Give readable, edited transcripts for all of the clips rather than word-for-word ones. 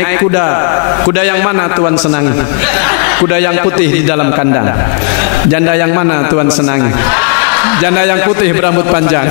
Naik kuda. Kuda yang mana Tuhan senangi? Kuda yang putih di dalam kandang. Janda yang mana Tuhan senangi? Janda yang putih berambut panjang.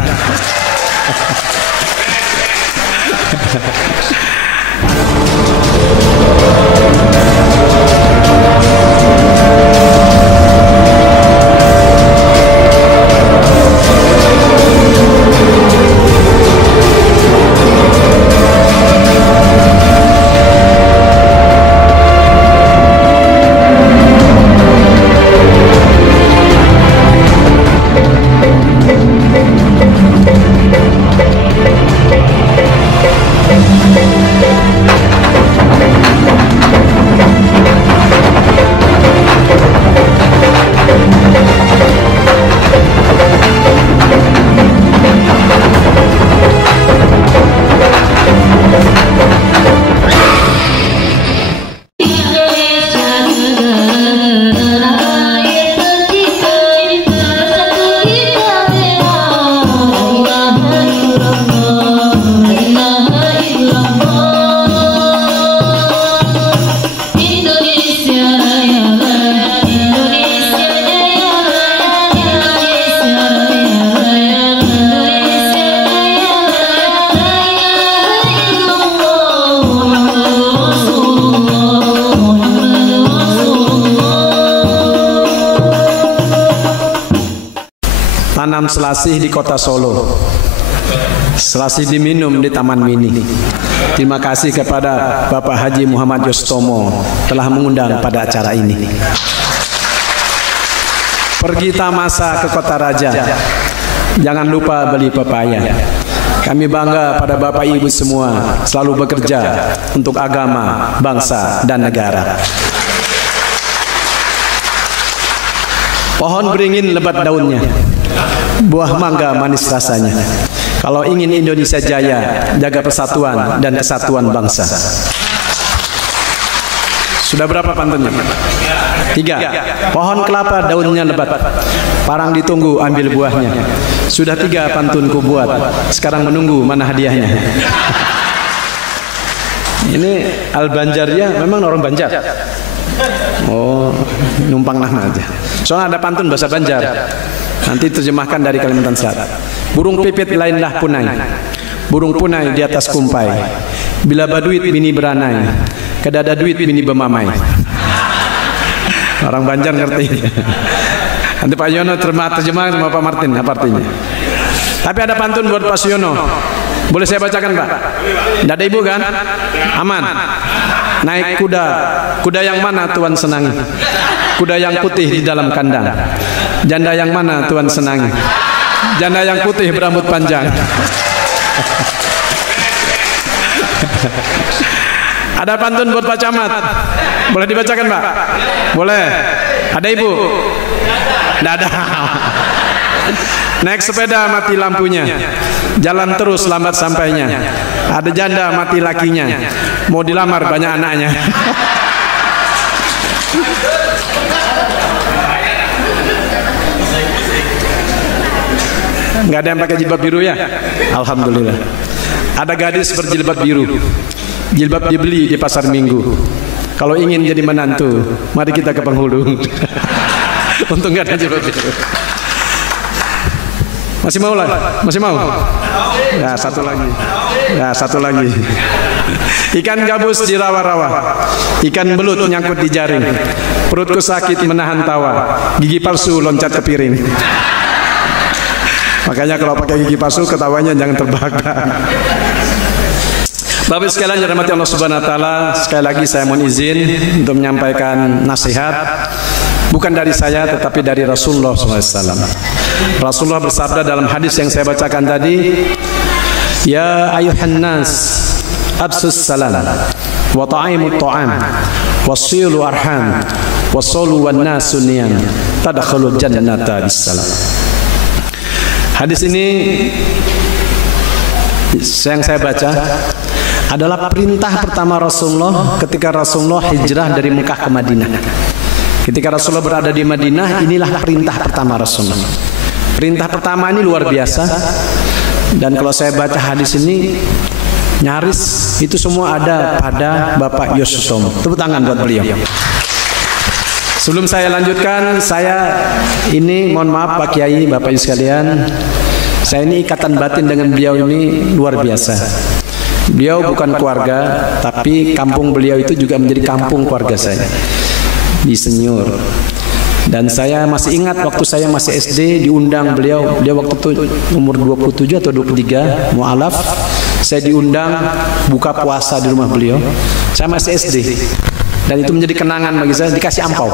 Tanam selasih di kota Solo, selasih diminum di Taman Mini. Terima kasih kepada Bapak Haji Muhammad Yostomo telah mengundang pada acara ini. Pergi tamasa ke kota raja, jangan lupa beli pepaya. Kami bangga pada Bapak Ibu semua selalu bekerja untuk agama, bangsa, dan negara. Pohon beringin lebat daunnya, buah mangga manis rasanya. Kalau ingin Indonesia jaya, jaga persatuan dan kesatuan bangsa. Sudah berapa pantunnya? 3. Pohon kelapa daunnya lebat, parang ditunggu ambil buahnya. Sudah 3 pantunku buat, sekarang menunggu mana hadiahnya. Ini Al-Banjarnya memang orang Banjar. Oh, numpang nama aja. Soalnya ada pantun bahasa Banjar. Nanti terjemahkan dari Kalimantan Selatan. Burung pipit lainlah punai, burung punai di atas kumpai. Bila baduit bini beranai, kedada duit bini bemamai. Orang Banjar ngerti. Nanti Pak Yono terjemahkan sama Pak Martin apa artinya. Tapi ada pantun buat Pak Yono. Boleh saya bacakan Pak? Tidak ada ibu kan? Aman. Naik kuda. Kuda yang mana Tuhan senangi? Kuda yang putih di dalam kandang. Janda yang mana Tuhan senangi? Janda yang putih berambut panjang. Ada pantun buat Pak Camat. Boleh dibacakan Pak? Boleh. Ada ibu? Tidak ada. Naik sepeda mati lampunya, jalan terus lambat sampainya. Ada janda mati lakinya, mau dilamar banyak anaknya. Nggak ada yang pakai jilbab biru ya? Alhamdulillah. Ada gadis berjilbab biru, jilbab dibeli di pasar Minggu. Kalau ingin jadi menantu, mari kita ke penghulu. Untung nggak ada jilbab biru. Masih mau lah? Masih mau? Ya satu lagi. Ya satu lagi. Ikan gabus di rawa-rawa, ikan belut nyangkut di jaring. Perutku sakit menahan tawa, gigi palsu loncat ke piring. Makanya kalau pakai gigi palsu ketawanya jangan terbakar. Bapak sekalian yang dirahmati Allah Subhanahu wa taala, sekali lagi saya mohon izin untuk menyampaikan nasihat, bukan dari saya tetapi dari Rasulullah SAW. Rasulullah bersabda dalam hadis yang saya bacakan tadi, ya ayuhan nas absus salam wa ta'imut ta'am wasilu arham wasolu wan nasu niyan tadkhulul jannata bisalam. Hadis ini yang saya baca adalah perintah pertama Rasulullah ketika Rasulullah hijrah dari Mekah ke Madinah. Ketika Rasulullah berada di Madinah, inilah perintah pertama Rasulullah. Perintah pertama ini luar biasa. Dan kalau saya baca hadis ini, nyaris Itu semua ada pada Bapak Yos Sutomo. Tepuk tangan buat beliau. Sebelum saya lanjutkan, saya ini mohon maaf Pak Kiai, Bapak Ibu sekalian, saya ini ikatan batin dengan beliau ini luar biasa. Beliau bukan keluarga, tapi kampung beliau itu juga menjadi kampung keluarga saya di Senyur. Dan saya masih ingat waktu saya masih SD diundang beliau, dia waktu itu umur 27 atau 23, mu'alaf. Saya diundang buka puasa di rumah beliau. Saya masih SD. Dan itu menjadi kenangan bagi saya, dikasih ampau.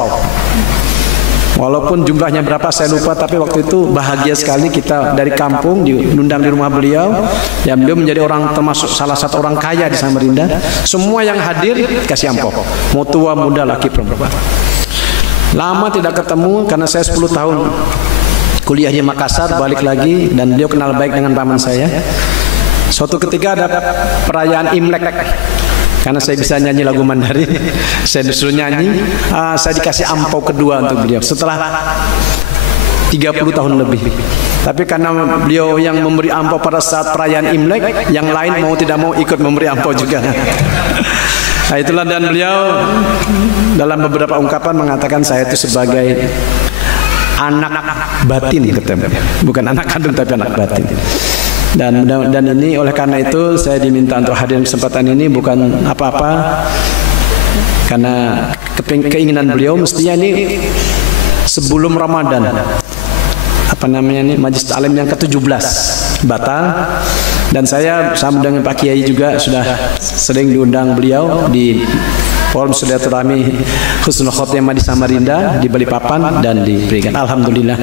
Walaupun jumlahnya berapa saya lupa, tapi waktu itu bahagia sekali kita dari kampung diundang di rumah beliau. Dan beliau menjadi orang termasuk salah satu orang kaya di Samarinda. Semua yang hadir kasih ampau, mau tua muda laki perempuan. Lama tidak ketemu karena saya 10 tahun kuliah di Makassar, balik lagi dan beliau kenal baik dengan paman saya. Suatu ketika ada perayaan Imlek, karena saya bisa nyanyi lagu Mandarin, saya disuruh nyanyi, saya dikasih ampau kedua untuk beliau setelah 30 tahun lebih. Tapi karena beliau yang memberi ampau pada saat perayaan Imlek, yang lain mau tidak mau ikut memberi ampau juga. Nah, itulah, dan beliau dalam beberapa ungkapan mengatakan saya itu sebagai anak batin, ketemu. Bukan anak kandung tapi anak batin. Dan ini oleh karena itu saya diminta untuk hadir kesempatan ini bukan apa-apa, karena keinginan beliau mestinya ini sebelum Ramadan, apa namanya ini, Majlis Taklim yang ke-17 batal. Dan saya sama dengan Pak Kiai juga sudah sering diundang beliau di Forum Silaturahmi Husnul Khotimah di Samarinda, di Balikpapan, dan diberikan. Alhamdulillah.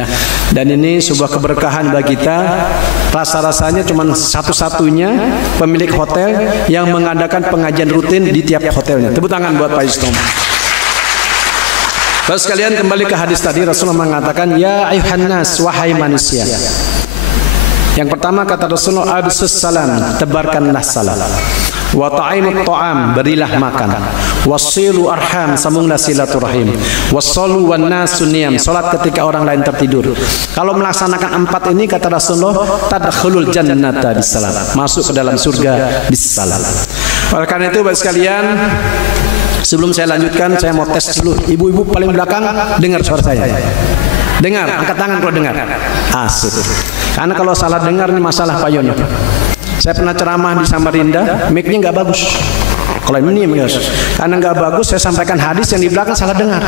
Dan ini sebuah keberkahan bagi kita. Rasa-rasanya cuma satu-satunya pemilik hotel yang mengadakan pengajian rutin di tiap hotelnya. Tepuk tangan buat Pak Istom. Bapak sekalian, kembali ke hadis tadi, Rasulullah mengatakan, ya ayuhan nas, wahai manusia. Yang pertama kata Rasulullah, absus salam, tebarkanlah salam. Wa ta'imut ta'am, berilah makan. Wasilu arham, sambunglah silaturahim. Wassalu wan nasu niyam, salat ketika orang lain tertidur. Kalau melaksanakan 4 ini kata Rasulullah, tadkhulul jannata bisalam, masuk ke dalam surga bisalam. Oleh karena itu Bapak sekalian, sebelum saya lanjutkan, saya mau tes dulu. Ibu-ibu paling belakang dengar suara saya. Dengar, angkat tangan kalau dengar. Asik. Karena kalau salah dengar ini masalah Pak Yono. Saya pernah ceramah di Samarinda, mic-nya nggak bagus. Kalau ini bagus. Karena nggak bagus, saya sampaikan hadis yang di belakang salah dengar.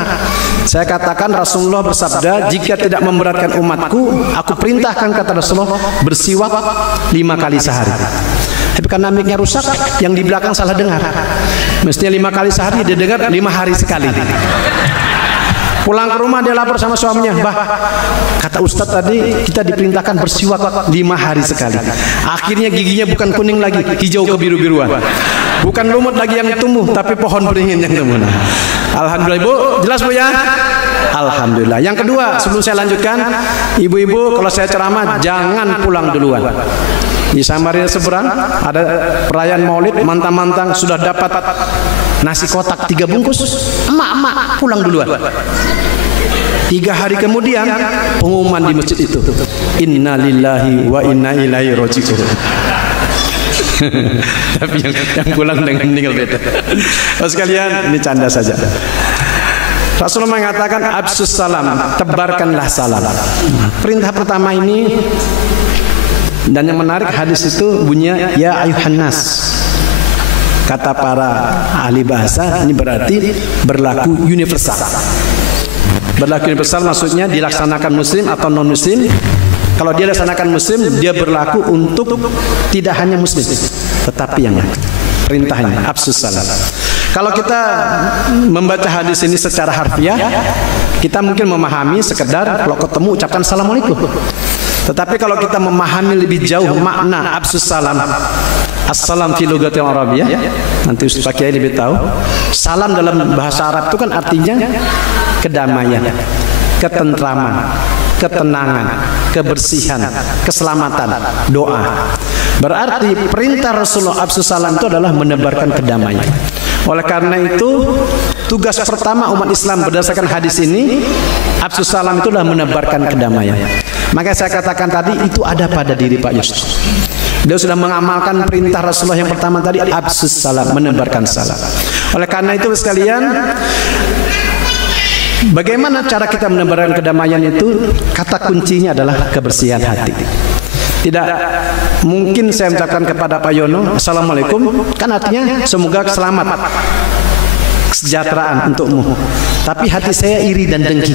Saya katakan Rasulullah bersabda, jika tidak memberatkan umatku, aku perintahkan, kata Rasulullah, bersiwak 5 kali sehari. Tapi karena mic-nya rusak, yang di belakang salah dengar. Mestinya 5 kali sehari, dia dengar 5 hari sekali. Pulang ke rumah dia lapor sama suaminya, bah, kata Ustadz tadi kita diperintahkan bersiwak 5 hari sekali. Akhirnya giginya bukan kuning lagi, hijau kebiru-biruan. Bukan lumut lagi yang tumbuh, tapi pohon beringin yang tumbuh. Alhamdulillah Bu, jelas Bu ya? Alhamdulillah. Yang kedua, sebelum saya lanjutkan, ibu-ibu kalau saya ceramah jangan pulang duluan. Di Samarinda seberang ada perayaan Maulid, mantang-mantang sudah dapat nasi kotak 3 bungkus, emak-emak pulang duluan. 3 hari kemudian pengumuman di masjid itu, inna lillahi wa inna ilaihi raji'un. Tapi yang pulang dengan meninggal beda. Sekalian, ini canda saja. Rasulullah mengatakan absus salam, tebarkanlah salam. Perintah pertama ini, dan yang menarik hadis itu bunyinya ya ayuhan nas. Kata para ahli bahasa ini berarti berlaku universal. Berlaku universal maksudnya dilaksanakan muslim atau non muslim. Kalau dia laksanakan muslim, dia berlaku untuk tidak hanya muslim, tetapi yang lain. Perintahnya absus salam. Kalau kita membaca hadis ini secara harfiah, kita mungkin memahami sekedar kalau ketemu ucapkan assalamualaikum. Tetapi kalau kita memahami lebih jauh makna absus salam, assalam fi lugatil Arabiyah, nanti Ustaz Kiai lebih tahu. Salam dalam bahasa Arab itu kan artinya kedamaian, ketentraman, ketenangan, kebersihan, keselamatan, doa. Berarti perintah Rasulullah absus salam itu adalah menebarkan kedamaian. Oleh karena itu, tugas pertama umat Islam berdasarkan hadis ini, absus salam itu adalah menebarkan kedamaian. Maka saya katakan tadi itu ada pada diri Pak Yusuf. Beliau sudah mengamalkan perintah Rasulullah yang pertama tadi, absus salam, menebarkan salam. Oleh karena itu sekalian, bagaimana cara kita menebarkan kedamaian itu? Kata kuncinya adalah kebersihan hati. Tidak mungkin saya mengucapkan kepada Pak Yono, Assalamualaikum, kan artinya semoga selamat, kesejahteraan untukmu. Tapi hati saya iri dan dengki,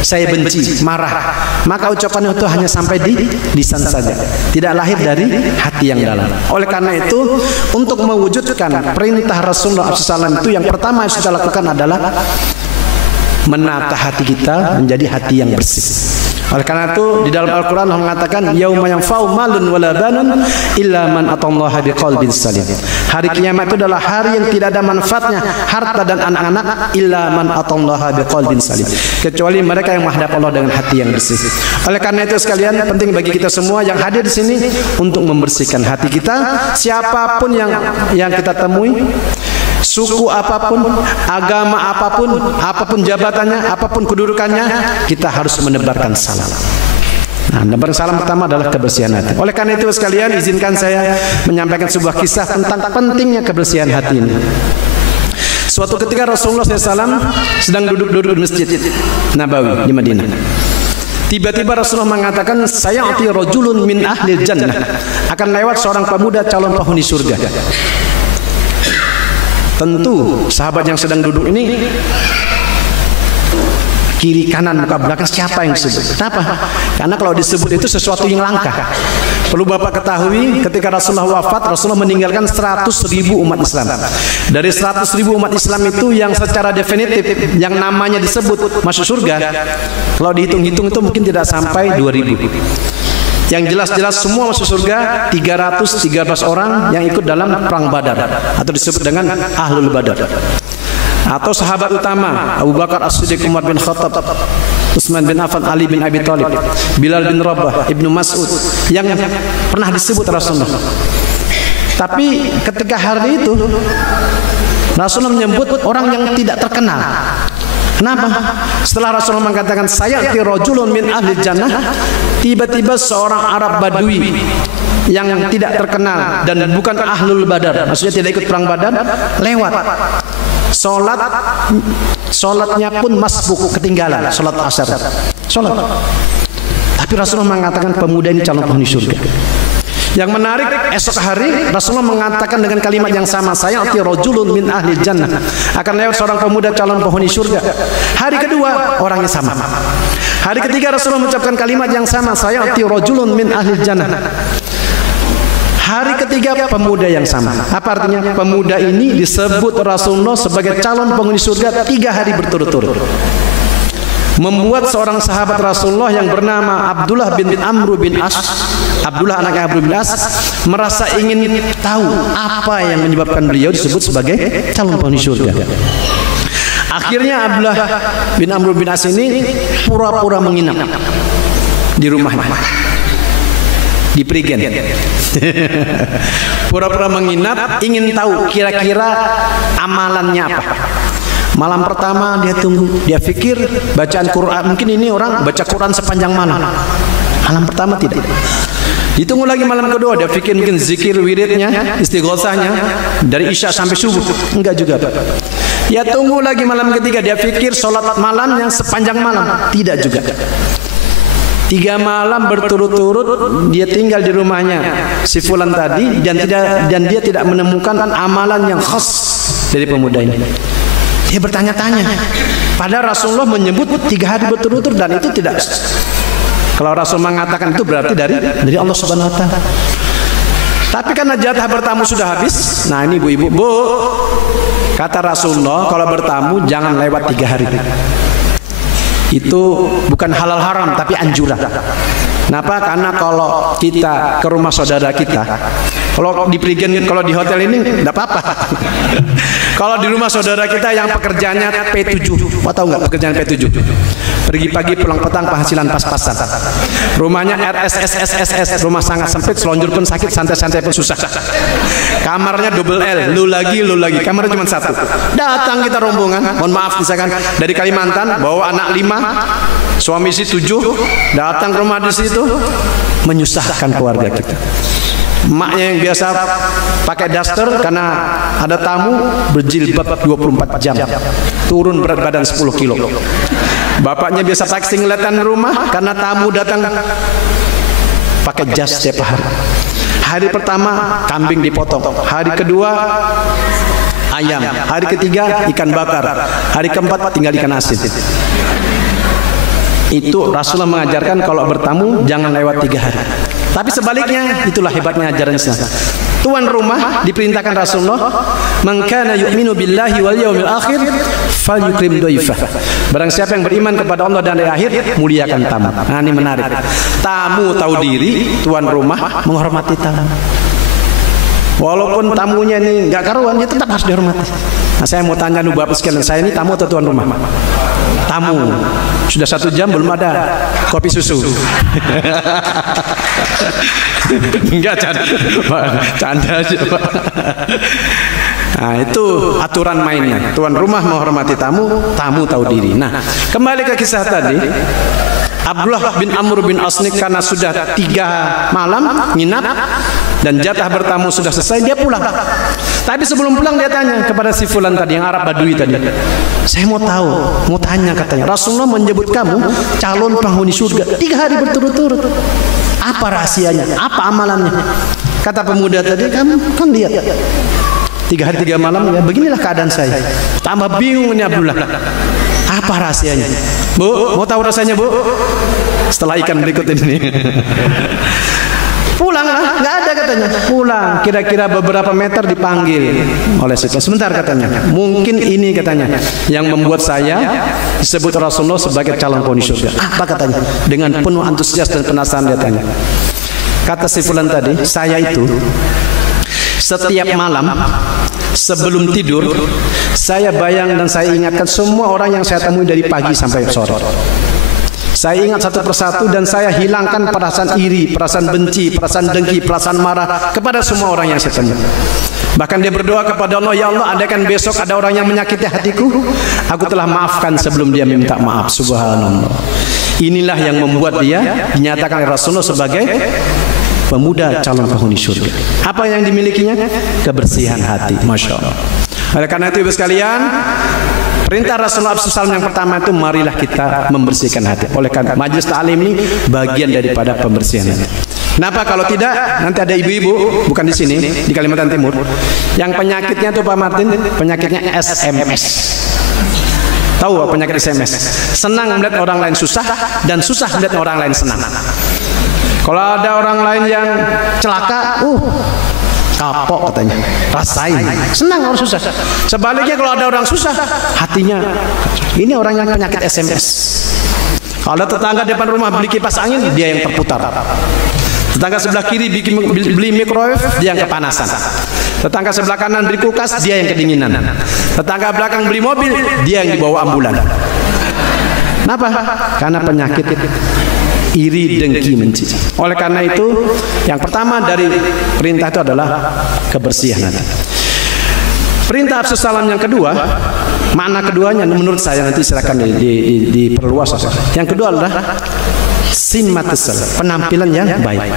saya benci, marah. Maka ucapan itu hanya sampai di lisan saja, tidak lahir dari hati yang dalam. Oleh karena itu, untuk mewujudkan perintah Rasulullah SAW itu, yang pertama yang kita lakukan adalah menata hati kita menjadi hati yang bersih. Oleh karena itu di dalam Al-Quran Allah mengatakan, yauma yanfa'u malun wala banun illa man atallaha biqalbin salim. Hari kiamat itu adalah hari yang tidak ada manfaatnya harta dan anak-anak illa man atallaha biqalbin salim, kecuali mereka yang menghadap Allah dengan hati yang bersih. Oleh karena itu sekalian, penting bagi kita semua yang hadir di sini untuk membersihkan hati kita. Siapapun yang kita temui, suku apapun, agama apapun, apapun jabatannya, apapun kedudukannya, kita harus menebarkan salam. Nah, menebarkan salam pertama adalah kebersihan hati. Oleh karena itu sekalian, izinkan saya menyampaikan sebuah kisah tentang pentingnya kebersihan hati ini. Suatu ketika Rasulullah SAW sedang duduk-duduk di Masjid Nabawi di Madinah. Tiba-tiba Rasulullah mengatakan, sayati rajulun min ahli jannah, akan lewat seorang pemuda calon penghuni surga. Tentu sahabat yang sedang duduk ini kiri kanan muka belakang siapa yang disebut? Kenapa? Karena kalau disebut itu sesuatu yang langka. Perlu Bapak ketahui, ketika Rasulullah wafat, Rasulullah meninggalkan 100.000 umat Islam. Dari 100.000 umat Islam itu yang secara definitif yang namanya disebut masuk surga, kalau dihitung-hitung itu mungkin tidak sampai 2.000. Yang jelas-jelas semua masuk surga 313 orang yang ikut dalam perang Badar, atau disebut dengan Ahlul Badar. Atau sahabat utama Abu Bakar As-Siddiq, Umar bin Khattab, Utsman bin Affan, Ali bin Abi Thalib, Bilal bin Rabah, Ibnu Mas'ud, yang pernah disebut Rasulullah. Tapi ketika hari itu Rasulullah menyebut orang yang tidak terkenal. Kenapa? Setelah Rasulullah mengatakan sayati rajulun min ahli jannah, tiba-tiba seorang Arab Badui yang tidak terkenal dan bukan Ahlul Badar, maksudnya tidak ikut perang Badar, lewat. Sholatnya pun masbuk, ketinggalan sholat asar. Tapi Rasulullah mengatakan pemuda ini calon penghuni surga. Yang menarik, esok hari Rasulullah mengatakan dengan kalimat yang sama, sayati rajulun min ahli jannah, akan lewat seorang pemuda calon penghuni surga. Hari kedua orangnya sama. Hari ketiga Rasulullah mengucapkan kalimat yang sama, sayati rajulun min ahli jannah. Hari ketiga pemuda yang sama. Apa artinya? Pemuda ini disebut Rasulullah sebagai calon penghuni surga 3 hari berturut-turut. Membuat seorang sahabat Rasulullah yang bernama Abdullah bin Amr bin As, Abdullah anak Amr bin As, merasa ingin tahu apa yang menyebabkan beliau disebut sebagai calon penghuni surga. Akhirnya Abdullah bin Amr bin As ini pura-pura menginap di rumahnya, di Prigen. Pura-pura menginap, ingin tahu kira-kira amalannya apa. Malam pertama dia tunggu, dia pikir bacaan Quran, mungkin ini orang baca Quran sepanjang malam. Malam pertama tidak. Ditunggu lagi malam kedua, dia pikir mungkin zikir wiridnya, istighosahnya dari Isya sampai subuh. Enggak juga. Dia tunggu lagi malam ketiga, dia pikir sholat malam yang sepanjang malam. Tidak juga. 3 malam berturut-turut dia tinggal di rumahnya si fulan tadi, dan dia tidak menemukan amalan yang khas dari pemuda ini. Dia bertanya-tanya. Padahal Rasulullah menyebut 3 hari berturut-turut, dan itu tidak. Kalau Rasul mengatakan itu berarti dari Allah Subhanahu Wa Taala. Tapi karena jatah bertamu sudah habis, nah ini ibu-ibu, bu, kata Rasulullah kalau bertamu jangan lewat 3 hari. Itu bukan halal haram tapi anjuran. Kenapa? Karena kalau kita ke rumah saudara kita, kalau di Prigen, kalau di hotel ini tidak apa-apa. Kalau di rumah saudara kita yang pekerjaannya P7, mau tahu nggak pekerjaan P7? Pergi pagi pulang petang, penghasilan pas-pasan. Rumahnya RSSSSS, rumah sangat sempit, selonjor pun sakit, santai-santai pun susah. Kamarnya double L, lu lagi, kamarnya cuma 1. Datang kita rombongan, mohon maaf misalkan dari Kalimantan, bawa anak 5, suami istri 7, datang ke rumah di situ, menyusahkan keluarga kita. Emaknya yang biasa pakai daster karena ada tamu berjilbab 24 jam. Turun berat badan 10 kilo. Bapaknya biasa pakai singlatan rumah karena tamu datang pakai jas setiap hari. Hari pertama kambing dipotong, hari kedua ayam, hari ketiga ikan bakar, hari keempat tinggal ikan asin. Itu Rasulullah mengajarkan kalau bertamu jangan lewat 3 hari. Tapi sebaliknya, itulah hebatnya ajaran Islam. Tuan rumah diperintahkan Rasulullah, "Man kana yu'minu billahi wal yawmil akhir falyukrim dhaifah." Barang siapa yang beriman kepada Allah dan hari akhir, muliakan tamu. Nah, ini menarik. Tamu tahu diri, tuan rumah menghormati tamu. Walaupun tamunya ini nggak karuan, dia tetap harus dihormati. Nah, saya mau tanya dulu Bapak sekalian, saya ini tamu atau tuan rumah? Tamu. Sudah 1 jam belum ada kopi susu. Enggak, canda aja Pak. Nah, itu aturan mainnya. Tuan rumah menghormati tamu, tamu tahu diri. Nah, kembali ke kisah tadi. Abdullah bin Amr bin Asnik karena sudah 3 malam nginap dan jatah bertamu sudah selesai, dia pulang. Tapi sebelum pulang dia tanya kepada si fulan tadi, yang Arab Badui tadi, "Saya mau tahu, mau tanya," katanya, "Rasulullah menyebut kamu calon penghuni surga 3 hari berturut-turut. Apa rahasianya? Apa amalannya?" Kata pemuda tadi, "Kamu kan lihat 3 hari 3 malam ya, beginilah keadaan saya." Tambah bingung ini Abdullah. Apa rahasianya? "Bu, mau tahu rasanya, Bu?" Setelah ikan berikut ini. Pulanglah, nggak ada katanya. Pulang, kira-kira beberapa meter dipanggil oleh si. "Sebentar," katanya. "Mungkin ini," katanya, "yang membuat saya disebut Rasulullah sebagai calon penghuni surga." "Apa?" katanya. Dengan penuh antusias dan penasaran dia tanya. Kata si fulan tadi, "Saya itu setiap malam sebelum tidur, saya bayang dan saya ingatkan semua orang yang saya temui dari pagi sampai sore. Saya ingat satu persatu dan saya hilangkan perasaan iri, perasaan benci, perasaan dengki, perasaan marah kepada semua orang yang saya temui. Bahkan dia berdoa kepada Allah, 'Ya Allah, andaikan besok ada orang yang menyakiti hatiku, aku telah maafkan sebelum dia minta maaf.'" Subhanallah. Inilah yang membuat dia dinyatakan oleh Rasulullah sebagai pemuda calon penghuni surga. Apa yang dimilikinya? Kebersihan hati. Masya Allah. Oleh karena itu ibu sekalian, perintah Rasulullah SAW yang pertama itu, marilah kita membersihkan hati. Oleh karena majelis ta'lim ini bagian daripada pembersihan hati. Kenapa? Kalau tidak, nanti ada ibu-ibu, bukan di sini, di Kalimantan Timur, yang penyakitnya itu Pak Martin, penyakitnya SMS. Tahu apa penyakit SMS? Senang melihat orang lain susah dan susah melihat orang lain senang. Kalau ada orang lain yang celaka, kapok katanya, rasain. Senang orang susah. Sebaliknya kalau ada orang susah, hatinya, ini orang yang penyakit SMS. Kalau ada tetangga depan rumah beli kipas angin, dia yang terputar. Tetangga sebelah kiri beli microwave, dia yang kepanasan. Tetangga sebelah kanan beli kulkas, dia yang kedinginan. Tetangga belakang beli mobil, dia yang dibawa ambulan. Kenapa? Karena penyakit iri, dengki, benci. Oleh karena itu, yang pertama dari perintah itu adalah kebersihan hati. Perintah Rasulullah SAW yang kedua, makna keduanya menurut saya nanti silakan diperluas. Yang kedua adalah simmatusal, penampilan yang baik.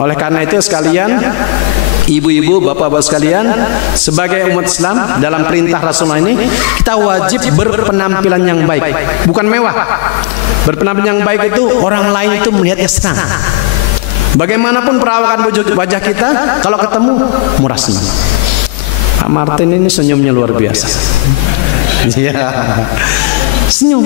Oleh karena itu sekalian, ibu-ibu, bapak-bapak sekalian, sebagai umat Islam dalam perintah Rasulullah ini, kita wajib berpenampilan yang baik, bukan mewah. Berpenampilan yang baik itu orang lain itu melihatnya senang. Bagaimanapun perawakan wajah kita, kalau ketemu murah senang. Pak Martin ini senyumnya luar biasa. Iya. Senyum.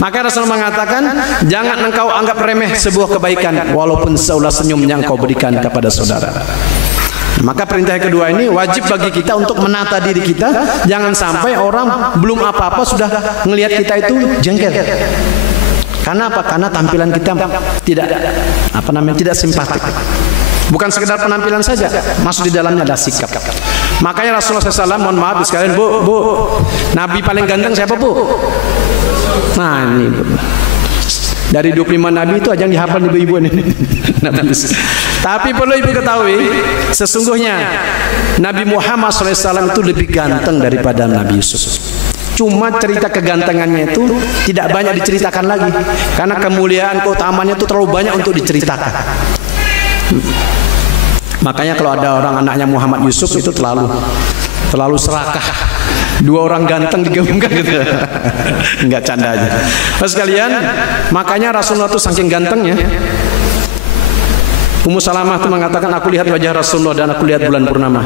Maka Rasulullah mengatakan, jangan engkau anggap remeh sebuah kebaikan walaupun seulas senyum yang kau berikan kepada saudara. Maka perintah yang kedua ini wajib bagi kita untuk menata diri kita, jangan sampai orang belum apa-apa sudah melihat kita itu jengkel. Karena apa? Karena tampilan kita tidak simpatik. Bukan sekedar penampilan saja, masuk di dalamnya ada sikap. Makanya Rasulullah SAW, mohon maaf sekalian, bu, Nabi paling ganteng siapa, Bu? Nah ini, Bu. Dari 25 Nabi itu aja yang dihafal ibu-ibu ini. Tapi perlu ibu ketahui, sesungguhnya Nabi Muhammad SAW itu lebih ganteng daripada Nabi Yusuf. Cuma cerita kegantengannya itu tidak banyak diceritakan lagi, karena kemuliaan keutamanya itu terlalu banyak untuk diceritakan. Makanya kalau ada orang anaknya Muhammad Yusuf itu terlalu serakah. Dua orang ganteng digabungkan gitu. Enggak canda aja. Mas sekalian, makanya Rasulullah itu saking gantengnya, Ummu Salamah itu mengatakan, aku lihat wajah Rasulullah dan aku lihat bulan purnama.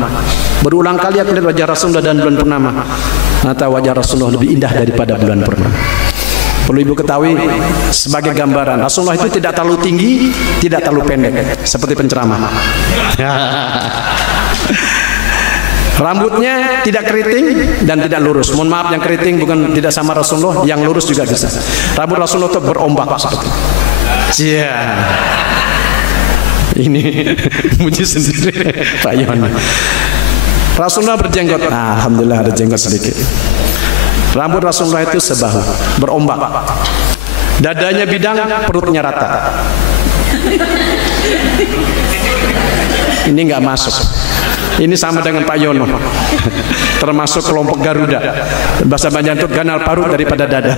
Berulang kali aku lihat wajah Rasulullah dan bulan purnama. Ternyata wajah Rasulullah lebih indah daripada bulan purnama. Perlu ibu ketahui sebagai gambaran, Rasulullah itu tidak terlalu tinggi, tidak terlalu pendek, seperti penceramah. Rambutnya tidak keriting dan tidak lurus. Mohon maaf, yang keriting bukan tidak sama Rasulullah, yang lurus juga bisa. Rambut Rasulullah itu berombak seperti. Iya. Ini muji sendiri Pak Yon. Rasulullah berjenggot. Nah, alhamdulillah ada jenggot sedikit. Rambut Rasulullah itu sebahu, berombak. Dadanya bidang, perutnya rata. Ini nggak masuk. Ini sama dengan Pak Yono, termasuk kelompok Garuda. Bahasa Banjar itu ganal parut daripada dada.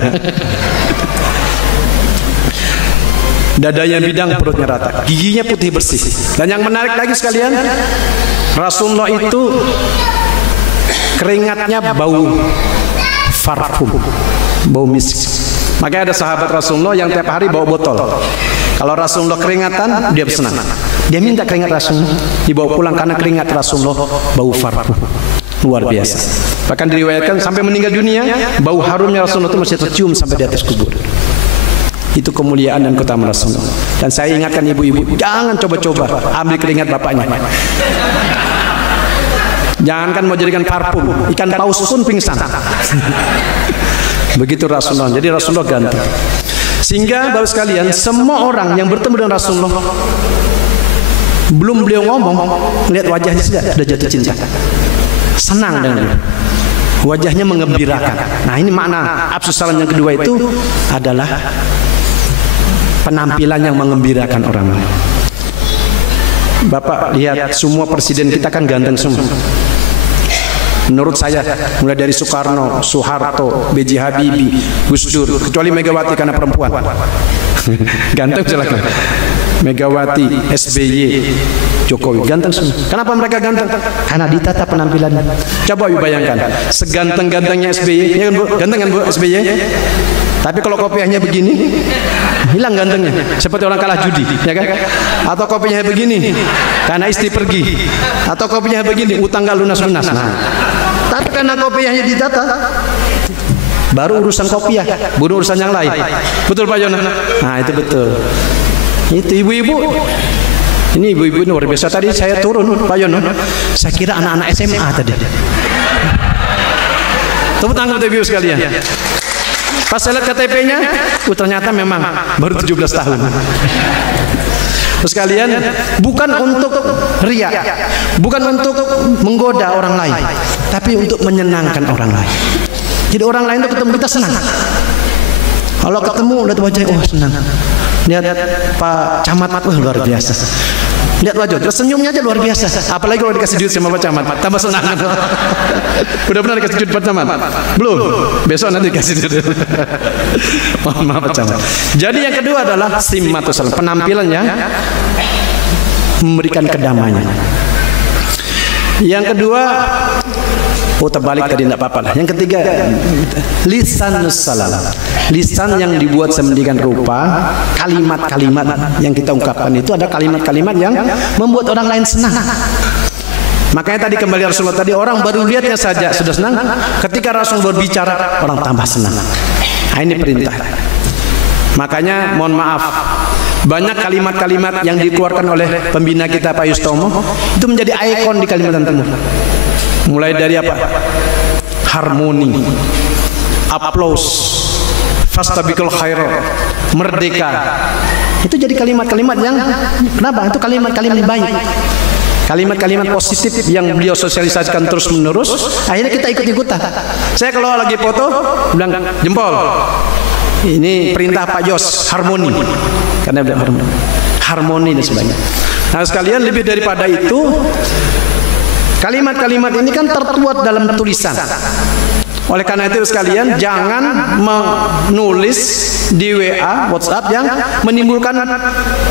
Dadanya bidang, perutnya rata, giginya putih bersih. Dan yang menarik lagi sekalian, Rasulullah itu keringatnya bau parfum, bau misk. Makanya ada sahabat Rasulullah yang tiap hari bawa botol. Kalau Rasulullah keringatan, dia senang. Dia minta keringat Rasulullah dibawa pulang karena keringat Rasulullah bau parfum. Luar biasa. Bahkan diriwayatkan sampai meninggal dunia, bau harumnya Rasulullah itu masih tercium sampai di atas kubur. Itu kemuliaan dan keutamaan Rasulullah. Dan saya ingatkan ibu-ibu, jangan coba-coba ambil keringat bapaknya. Jangankan mau jadikan parfum, ikan paus pun pingsan. Begitu Rasulullah. Jadi Rasulullah ganteng. Sehingga bapak sekalian, semua orang yang bertemu dengan Rasulullah, belum beliau ngomong, lihat wajahnya sudah jatuh cinta, senang dengan dia. Wajahnya mengembirakan. Nah, ini makna Afsus Salam yang kedua itu adalah penampilan yang mengembirakan orang lain. Bapak lihat semua presiden kita kan ganteng semua. Menurut saya, mulai dari Soekarno, Soeharto, B.J. Habibie, Gus Dur, kecuali Megawati karena perempuan. Ganteng silakan. Megawati, SBY, Jokowi, ganteng semua. Kenapa mereka ganteng? Karena ditata penampilannya. Coba ibu bayangkan, seganteng-gantengnya SBY, ya kan Bu? Ganteng kan Bu SBY? Tapi kalau kopiahnya begini, hilang gantengnya. Seperti orang kalah judi, ya kan? Atau kopiahnya begini, karena istri pergi. Atau kopiahnya begini, utang gak lunas-lunas. Nah, tapi karena kopiahnya ditata, baru urusan kopiah, bukan urusan yang lain. Betul Pak Yono? Nah, itu betul. Itu ibu-ibu. Ini ibu-ibu luar biasa. Tadi saya turun Pak Yono, saya kira anak-anak SMA tadi. Tepuk tangan untuk ibu sekalian. Pas saya lihat KTP-nya, ternyata memang baru 17 tahun. Terus kalian, bukan untuk riya, bukan untuk menggoda orang lain, tapi untuk menyenangkan orang lain. Jadi orang lain itu ketemu kita senang. Kalau ketemu lihat wajahnya, oh senang. Lihat Pak Camat, wah luar biasa. Lihat wajah, terus senyumnya aja luar biasa. Apalagi kalau dikasih duit sama Pak Camat, tambah senang. Udah pernah dikasih duit Pak Camat? Belum. Besok nanti dikasih duit. Maaf Pak Camat. Jadi yang kedua adalah simmatus salam, penampilannya memberikan kedamaian. Yang kedua, terbalik tadi tidak apa-apa lah. Yang ketiga, lisanus salam, lisan yang dibuat sedemikian rupa, kalimat-kalimat yang kita ungkapkan itu ada kalimat-kalimat yang membuat orang lain senang. Makanya tadi kembali Rasulullah tadi, orang baru lihatnya saja sudah senang. Ketika Rasul berbicara, orang tambah senang. Nah, ini perintah. Makanya mohon maaf, banyak kalimat-kalimat yang dikeluarkan oleh pembina kita Pak Yustomo itu menjadi ikon di Kalimantan Timur. Mulai dari apa? Harmoni, aplaus, fastabiqul khairat, merdeka. Itu jadi kalimat-kalimat yang kenapa? Itu kalimat-kalimat baik. Kalimat-kalimat positif yang beliau sosialisasikan terus-menerus. Akhirnya kita ikut-ikutan. Saya kalau lagi foto bilang jempol. Ini perintah Pak Yos, harmoni. Karena bilang harmoni. Harmoni dan sebagainya. Nah, sekalian lebih daripada itu, kalimat-kalimat ini kan tertuat dalam tulisan. Oleh karena itu sekalian, jangan menulis di WA, WhatsApp yang menimbulkan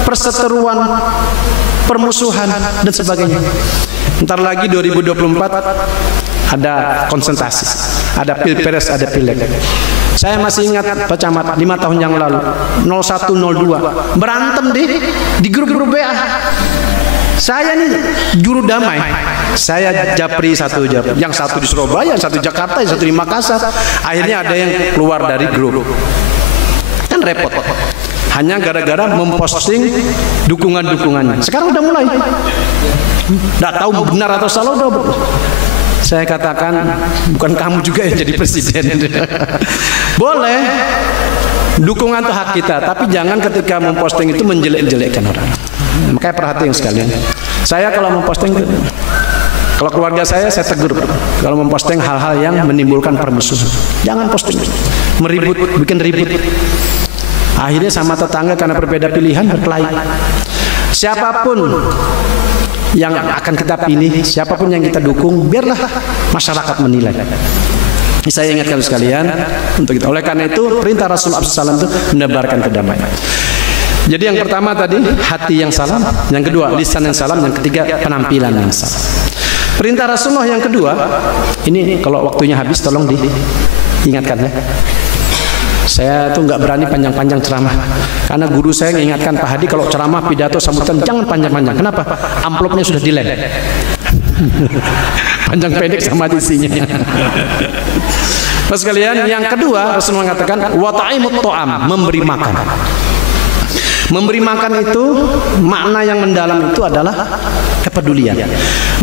perseteruan, permusuhan dan sebagainya. Ntar lagi 2024 ada konsentrasi, ada pilpres, ada pileg. Saya masih ingat Pak Camat 5 tahun yang lalu 01, 02 berantem di grup-grup WA. Saya nih juru damai. Saya japri satu, yang satu di Surabaya, yang satu di Jakarta, yang satu di Makassar. Akhirnya ada yang keluar dari grup. Kan repot. Hanya gara-gara memposting dukungan-dukungannya. Sekarang udah mulai. Nggak tahu benar atau salah udah. Saya katakan bukan kamu juga yang jadi presiden. Boleh. Dukungan itu hak kita, tapi jangan ketika memposting itu menjelek-jelekkan orang. Makanya perhatian sekalian. Saya kalau memposting, kalau keluarga saya tegur. Kalau memposting hal-hal yang menimbulkan permusuhan, jangan posting. Meribut, bikin ribut. Akhirnya sama tetangga karena berbeda pilihan berkelahi. Siapapun yang akan kita pilih, siapapun yang kita dukung, biarlah masyarakat menilai. Ini saya ingatkan sekalian untuk kita. Oleh karena itu perintah Rasulullah SAW itu menebarkan kedamaian. Jadi yang pertama tadi hati yang salam, yang kedua lisan yang salam, yang ketiga penampilan yang salam. Perintah Rasulullah yang kedua, ini kalau waktunya habis tolong diingatkan ya. Saya tuh nggak berani panjang-panjang ceramah karena guru saya mengingatkan Pak Hadi kalau ceramah pidato sambutan jangan panjang-panjang. Kenapa? Amplopnya sudah dilem. Panjang pendek sama isinya. Mas sekalian, yang kedua Rasulullah mengatakan wa ta'imut ta'am, memberi makan. Memberi makan itu makna yang mendalam itu adalah kepedulian.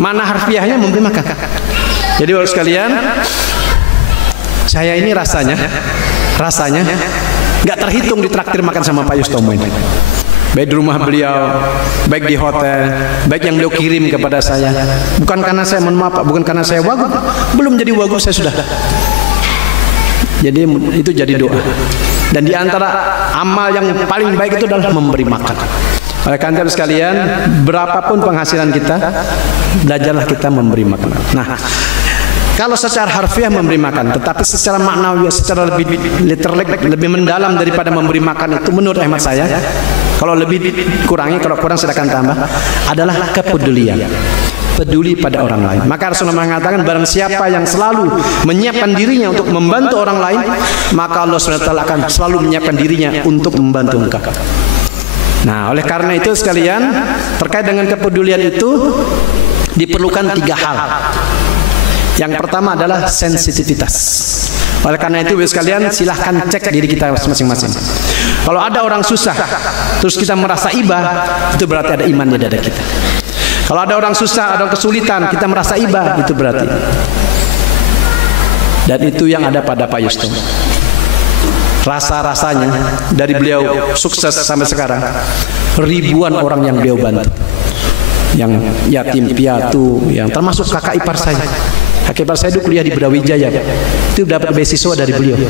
Makna harfiahnya memberi makan. Jadi Bapak sekalian, saya ini rasanya nggak terhitung ditraktir makan sama Pak Yustomo ini. Baik di rumah beliau, baik di hotel, baik yang beliau kirim kepada saya. Bukan karena saya, mohon maaf Pak, bukan karena saya wagub, belum jadi wagub saya sudah. Jadi itu jadi doa. Dan di antara amal yang paling baik itu adalah memberi makan. Oleh karena itu sekalian, berapapun penghasilan kita, belajarlah kita memberi makan. Nah, kalau secara harfiah memberi makan, tetapi secara maknawi, secara lebih literal, lebih mendalam daripada memberi makan itu menurut hemat saya, kalau lebih kurangi, kalau kurang silakan tambah, adalah kepedulian. Peduli pada orang lain. Maka Rasulullah mengatakan barang siapa yang selalu menyiapkan dirinya untuk membantu orang lain, maka Allah SWT akan selalu menyiapkan dirinya untuk membantu engkau. Nah, oleh karena itu sekalian, terkait dengan kepedulian itu diperlukan 3 hal. Yang pertama adalah sensitivitas. Oleh karena itu sekalian, silahkan cek diri kita masing-masing. Kalau ada orang susah terus kita merasa iba, itu berarti ada iman di dada kita. Kalau ada orang susah, ada kesulitan, kita merasa iba, itu berarti. Dan itu yang ada pada Pak Yustomo. Rasa-rasanya dari beliau sukses sampai sekarang, ribuan orang yang beliau bantu, yang yatim piatu, yang termasuk kakak ipar saya. Kakak ipar saya itu kuliah di Brawijaya, itu dapat beasiswa dari beliau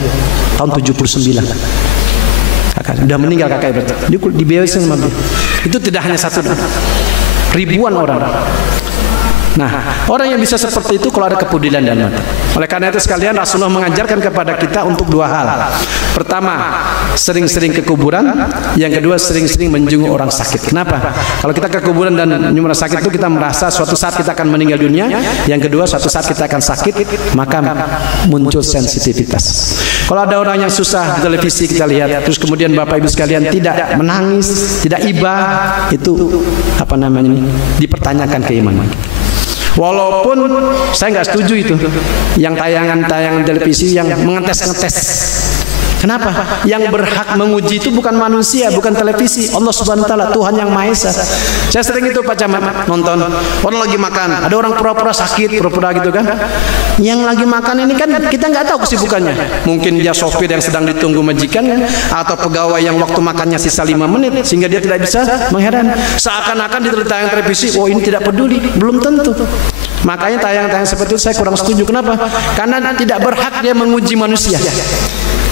tahun 79. Kakak sudah meninggal, kakak ipar di beasiswa sama beliau. Itu tidak hanya satu, ribuan orang. Nah, orang yang bisa seperti itu kalau ada kepedulian dan mata. Oleh karena itu sekalian, Rasulullah mengajarkan kepada kita untuk 2 hal. Pertama, sering-sering ke kuburan. Yang kedua, sering-sering menjenguk orang sakit. Kenapa? Kalau kita ke kuburan dan menjenguk orang sakit itu kita merasa suatu saat kita akan meninggal dunia. Yang kedua, suatu saat kita akan sakit, maka muncul sensitivitas. Kalau ada orang yang susah di televisi kita lihat, terus kemudian Bapak Ibu sekalian tidak menangis, tidak iba, itu apa namanya? Dipertanyakan keimanan. Walaupun saya nggak setuju itu, yang tayangan-tayangan televisi yang mengetes-ngetes. Kenapa? Yang berhak menguji itu bukan manusia, bukan televisi, Allah Subhanahu wa taala, Tuhan yang Maha Esa. Saya sering itu Pak Camat nonton, orang lagi makan, ada orang pura-pura sakit, pura-pura gitu kan. Yang lagi makan ini kan kita nggak tahu kesibukannya. Mungkin dia sopir yang sedang ditunggu majikan kan, atau pegawai yang waktu makannya sisa 5 menit sehingga dia tidak bisa mengheran. Seakan-akan di tayangan televisi, oh ini tidak peduli, belum tentu. Makanya tayangan-tayangan seperti itu saya kurang setuju. Kenapa? Karena tidak berhak dia menguji manusia.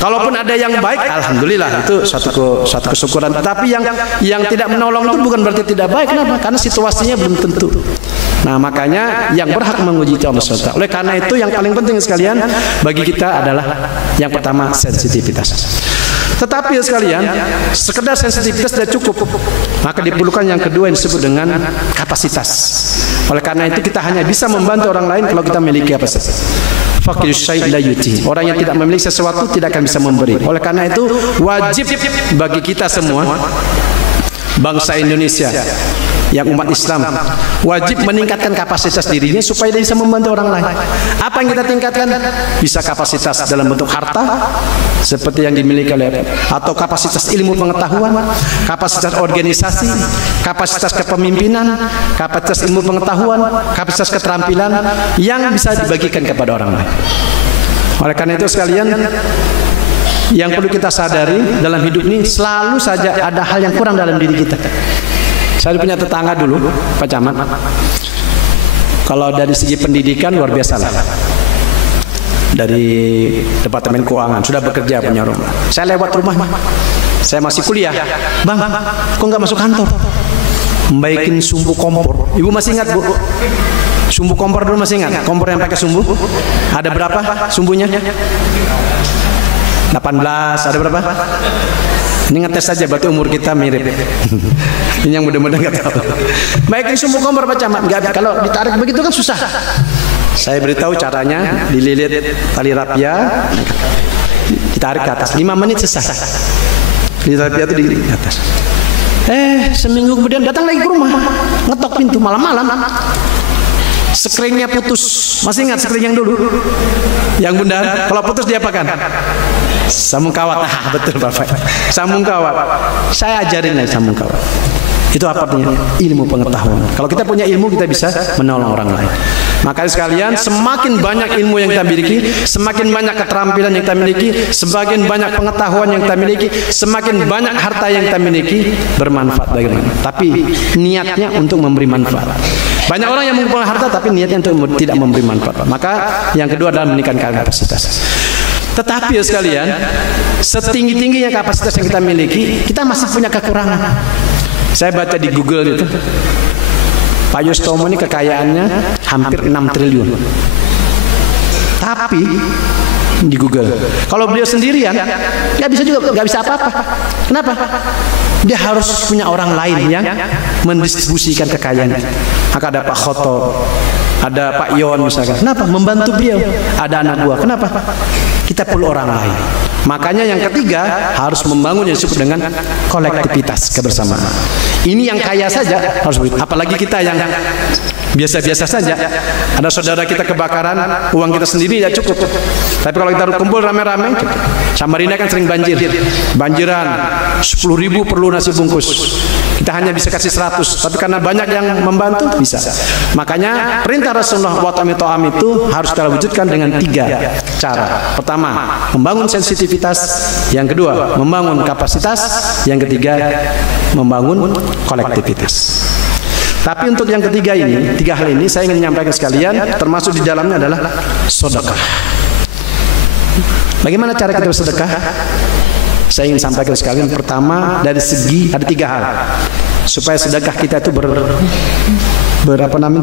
Kalaupun ada yang baik, alhamdulillah itu suatu kesyukuran. Tapi yang tidak menolong itu bukan berarti tidak baik. Kenapa? Karena situasinya belum tentu. Nah, makanya yang berhak menguji itu Allah SWT. Oleh karena itu yang paling penting sekalian bagi kita adalah yang pertama sensitivitas. Tetapi sekalian, sekedar sensitivitas tidak cukup. Maka diperlukan yang kedua yang disebut dengan kapasitas. Oleh karena itu kita hanya bisa membantu orang lain kalau kita memiliki kapasitas. Faqirus syai' la yuti. Orang yang tidak memiliki sesuatu tidak akan bisa memberi. Oleh karena itu wajib bagi kita semua bangsa Indonesia yang umat Islam wajib meningkatkan kapasitas dirinya supaya dia bisa membantu orang lain. Apa yang kita tingkatkan? Bisa kapasitas dalam bentuk harta seperti yang dimiliki oleh, atau kapasitas ilmu pengetahuan, kapasitas organisasi, kapasitas kepemimpinan, kapasitas ilmu pengetahuan, kapasitas keterampilan yang bisa dibagikan kepada orang lain. Oleh karena itu sekalian, yang perlu kita sadari dalam hidup ini selalu saja ada hal yang kurang dalam diri kita. Saya punya tetangga dulu, Pak Camat. Kalau dari segi pendidikan luar biasa lah. Dari Departemen Keuangan sudah bekerja punya rumah. Saya lewat rumahnya. Saya masih kuliah. Bang, kok nggak masuk kantor? Membaikin sumbu kompor. Ibu masih ingat, Bu? Sumbu kompor dulu masih ingat? Kompor yang pakai sumbu? Ada berapa sumbunya? 18, ada berapa? Ini ngetes saja, berarti umur kita mirip. Ini yang mudah-mudahan nggak tahu. Baikin sumbu kompor Pak Camat, nggak, kalau ditarik begitu kan susah. Saya beritahu caranya, dililit tali rapia, ditarik ke atas. 5 menit selesai. Di rapia itu di atas. Seminggu kemudian datang lagi ke rumah, ngetok pintu malam-malam. Skringnya putus. Masih ingat skring yang dulu? Yang bundar, kalau putus diapakan? Sambung kawat. Betul Bapak. Sambung kawat. Saya ajarin lagi sambung kawat. Itu apa artinya? Ilmu pengetahuan. Kalau kita punya ilmu, kita bisa menolong orang lain. Makanya sekalian, semakin banyak ilmu yang kita miliki, semakin banyak keterampilan yang kita miliki, semakin banyak pengetahuan yang kita miliki, semakin banyak harta yang kita miliki, bermanfaat bagaimana? Tapi niatnya untuk memberi manfaat. Banyak orang yang mengumpulkan harta tapi niatnya untuk tidak memberi manfaat. Maka yang kedua adalah meningkatkan kapasitas. Tetapi ya sekalian, setinggi-tingginya kapasitas yang kita miliki, kita masih punya kekurangan. Saya baca di Google itu, Pak Yustomo ini kekayaannya hampir 6 triliun. Tapi di Google, kalau beliau sendirian nggak bisa juga, nggak bisa apa-apa. Kenapa? Dia harus punya orang lain yang mendistribusikan kekayaan. Maka ada Pak Khoto, ada Pak Yon misalkan. Kenapa? Membantu beliau. Ada anak buah. Kenapa? Kita perlu orang lain. Makanya yang ketiga harus membangun yang disebut dengan kolektivitas kebersamaan. Ini yang kaya saja harus begitu. Apalagi kita yang biasa-biasa saja. Ada saudara kita kebakaran, uang kita sendiri ya cukup. Tapi kalau kita kumpul rame-rame, Samarinda kan sering banjir. Banjiran 10.000 perlu nasi bungkus. Kita hanya bisa kasih 100, tapi karena banyak yang membantu bisa. Makanya perintah Rasulullah wa ta'am itu harus kita wujudkan dengan 3 cara. Pertama, membangun sensitivitas. Yang kedua, membangun kapasitas. Yang ketiga, membangun kolektivitas. Tapi untuk yang ketiga ini, 3 hal ini saya ingin menyampaikan sekalian, termasuk di dalamnya adalah sedekah. Bagaimana cara kita bersedekah? Saya ingin sampaikan sekalian. Pertama, dari segi ada 3 hal supaya sedekah kita itu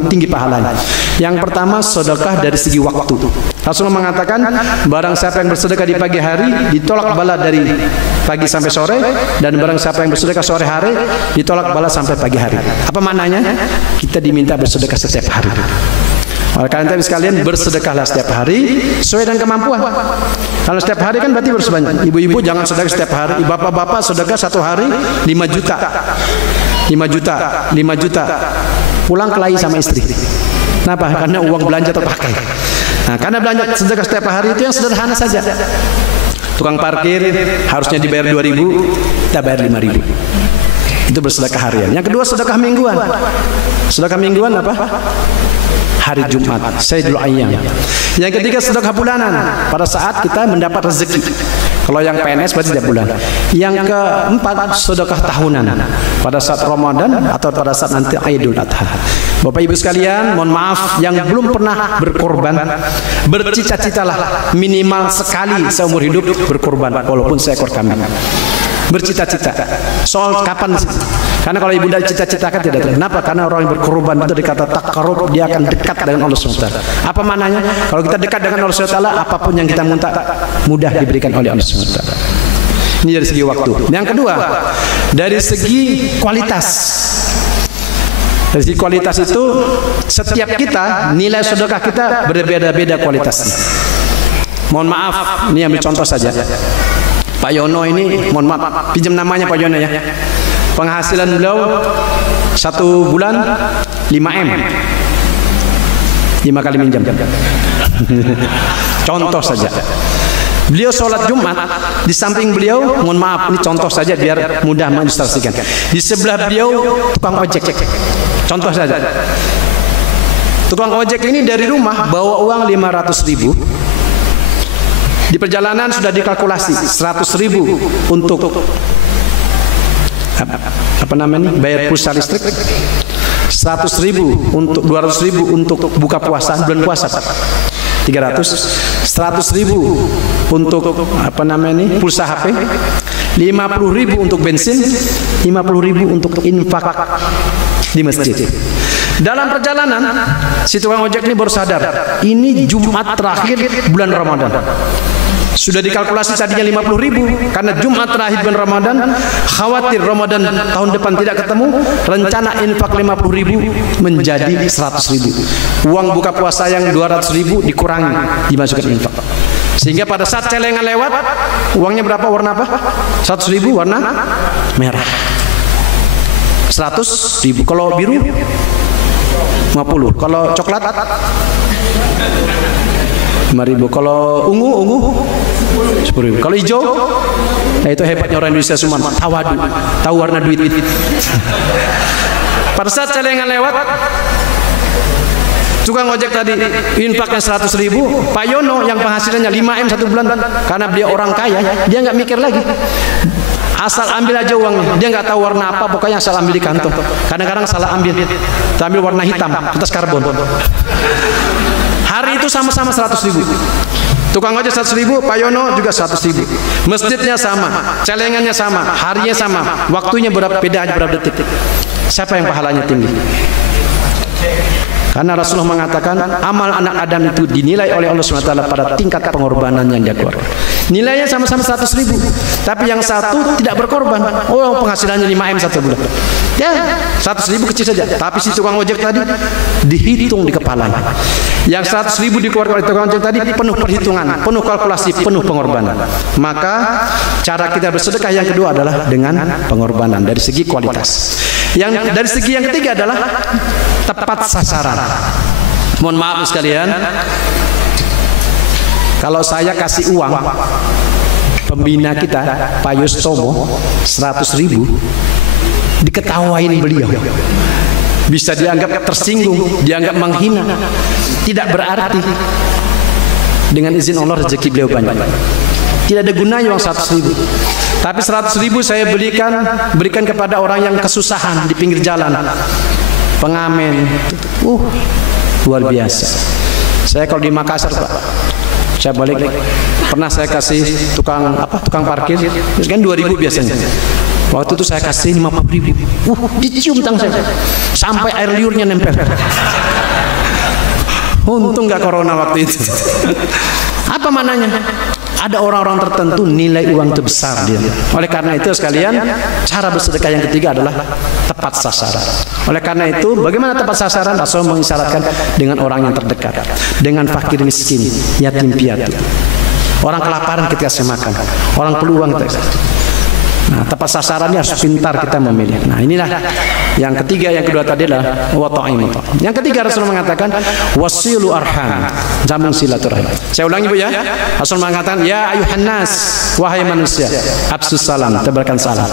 tinggi pahalanya. Yang pertama, sedekah dari segi waktu. Rasulullah mengatakan, barang siapa yang bersedekah di pagi hari ditolak bala dari pagi sampai sore, dan barang siapa yang bersedekah sore hari ditolak bala sampai pagi hari. Apa maknanya? Kita diminta bersedekah setiap hari. Oleh karena itu sekalian, bersedekahlah setiap hari sesuai dengan kemampuan. Kalau setiap hari kan berarti harus banyak. Ibu-ibu jangan sedekah setiap hari. Bapak-bapak sedekah 1 hari 5 juta. 5 juta, 5 juta. Pulang kelahi sama istri. Kenapa? Karena uang belanja terpakai. Nah, karena belanja sedekah setiap hari itu yang sederhana saja. Tukang parkir harusnya dibayar 2.000, kita bayar 5.000. Itu bersedekah harian. Yang kedua, sedekah mingguan. Sedekah mingguan apa? Hari Jumat, Sayyidul Ayyam. Yang ketiga, sedekah bulanan. Pada saat kita mendapat rezeki. Kalau yang PNS berarti tiap bulan. Yang keempat, sedekah tahunan pada saat Ramadan atau pada saat nanti Idul Adha. Bapak Ibu sekalian, mohon maaf yang belum pernah berkorban, bercita-citalah minimal sekali seumur hidup berkorban walaupun seekor kambing. Bercita-cita. Soal kapan? Karena kalau ibunda cita-citakan tidak tahu. Kenapa? Karena orang yang berkorban itu dikata takarub, dia akan dekat dengan Allah SWT. Apa maknanya? Kalau kita dekat dengan Allah SWT, apapun yang kita minta mudah diberikan oleh Allah SWT. Ini dari segi waktu. Yang kedua, dari segi kualitas. Dari segi kualitas itu, setiap kita nilai sedekah kita berbeda-beda kualitasnya. Mohon maaf, ini ambil contoh saja. Pak Yono ini, mohon maaf, pinjam namanya Pak Yono ya. Penghasilan beliau 1 bulan 5M. 5 kali minjam. Contoh saja. Beliau sholat Jumat, di samping beliau, mohon maaf, ini contoh saja biar mudah mengilustrasikan. Di sebelah beliau tukang ojek. Contoh saja. Tukang ojek ini dari rumah bawa uang 500.000. Di perjalanan sudah dikalkulasi 100.000 untuk apa namanya bayar pulsa listrik, 100.000 untuk 200.000 untuk buka puasa bulan puasa 300, 100.000 untuk apa namanya pulsa HP, 50.000 untuk bensin, 50.000 untuk infak di masjid. Dalam perjalanan, si tukang ojek ini baru sadar, ini Jumat terakhir bulan Ramadan. Sudah dikalkulasi tadinya 50.000 karena Jumat terakhir bulan Ramadan, khawatir Ramadan tahun depan tidak ketemu, rencana infak 50.000 menjadi 100.000. Uang buka puasa yang 200.000 dikurangi, dimasukkan infak. Sehingga pada saat celengan lewat, uangnya berapa, warna apa? 100.000 warna merah. 100.000. Kalau biru 50. Kalau coklat 5.000. Kalau ungu 10.000. Kalau hijau, nah itu hebatnya orang Indonesia semua, tawadu, tahu warna duit. Pada saat celengan lewat, tukang ojek tadi infaknya 100.000, Pak Yono yang penghasilannya 5M 1 bulan, karena dia orang kaya, dia nggak mikir lagi. Asal ambil aja uangnya, dia nggak tahu warna apa, pokoknya asal ambil di kantong. Kadang-kadang salah ambil, warna hitam, kertas karbon. Hari itu sama-sama 100.000. Tukang ojek 100.000, Pak Yono juga 100.000. Masjidnya sama, celengannya sama, harinya sama, waktunya beda aja berapa detik. Siapa yang pahalanya tinggi? Karena Rasulullah mengatakan amal anak Adam itu dinilai oleh Allah SWT pada tingkat pengorbanan yang dia keluarkan. Nilainya sama-sama 100.000, tapi yang satu tidak berkorban. Oh, penghasilannya 5M 1 bulan. Ya, 100.000 kecil saja. Tapi si tukang ojek tadi dihitung di kepalanya. Yang 100.000 dikeluarkan oleh tukang ojek tadi penuh perhitungan, penuh kalkulasi, penuh pengorbanan. Maka cara kita bersedekah yang kedua adalah dengan pengorbanan dari segi kualitas. Yang dari segi yang ketiga adalah tepat sasaran. Mohon maaf sekalian, kalau saya kasih uang pembina kita Pak Yustomo 100.000, diketawain beliau, bisa dianggap tersinggung, dianggap menghina. Tidak berarti dengan izin Allah rezeki beliau banyak. Tidak ada gunanya uang 100.000. Tapi 100.000 saya berikan kepada orang yang kesusahan di pinggir jalan, pengamen. Luar biasa. Saya kalau di Makassar, Pak, saya balik pernah saya kasih tukang parkir, kan 2.000 biasanya. Waktu itu saya kasih 50.000. Dicium tangan saya sampai air liurnya nempel. Untung nggak corona waktu itu. Apa mananya? Ada orang-orang tertentu nilai uang itu besar dia. Oleh karena itu sekalian, cara bersedekah yang ketiga adalah tepat sasaran. Oleh karena itu, bagaimana tepat sasaran? Rasul mengisyaratkan dengan orang yang terdekat, dengan fakir miskin, yatim piatu, orang kelaparan kita kasih makan, orang perlu uang kita. Nah, tepat sasarannya harus pintar kita memilih. Nah, inilah yang ketiga. Yang kedua tadi adalah wata'imut. Yang ketiga Rasul mengatakan wasilu arham, sambung silaturahim. Saya ulangi Bu ya. Rasul mengatakan ya ayuhan nas, wahai manusia, absus salam, tebarkan salam.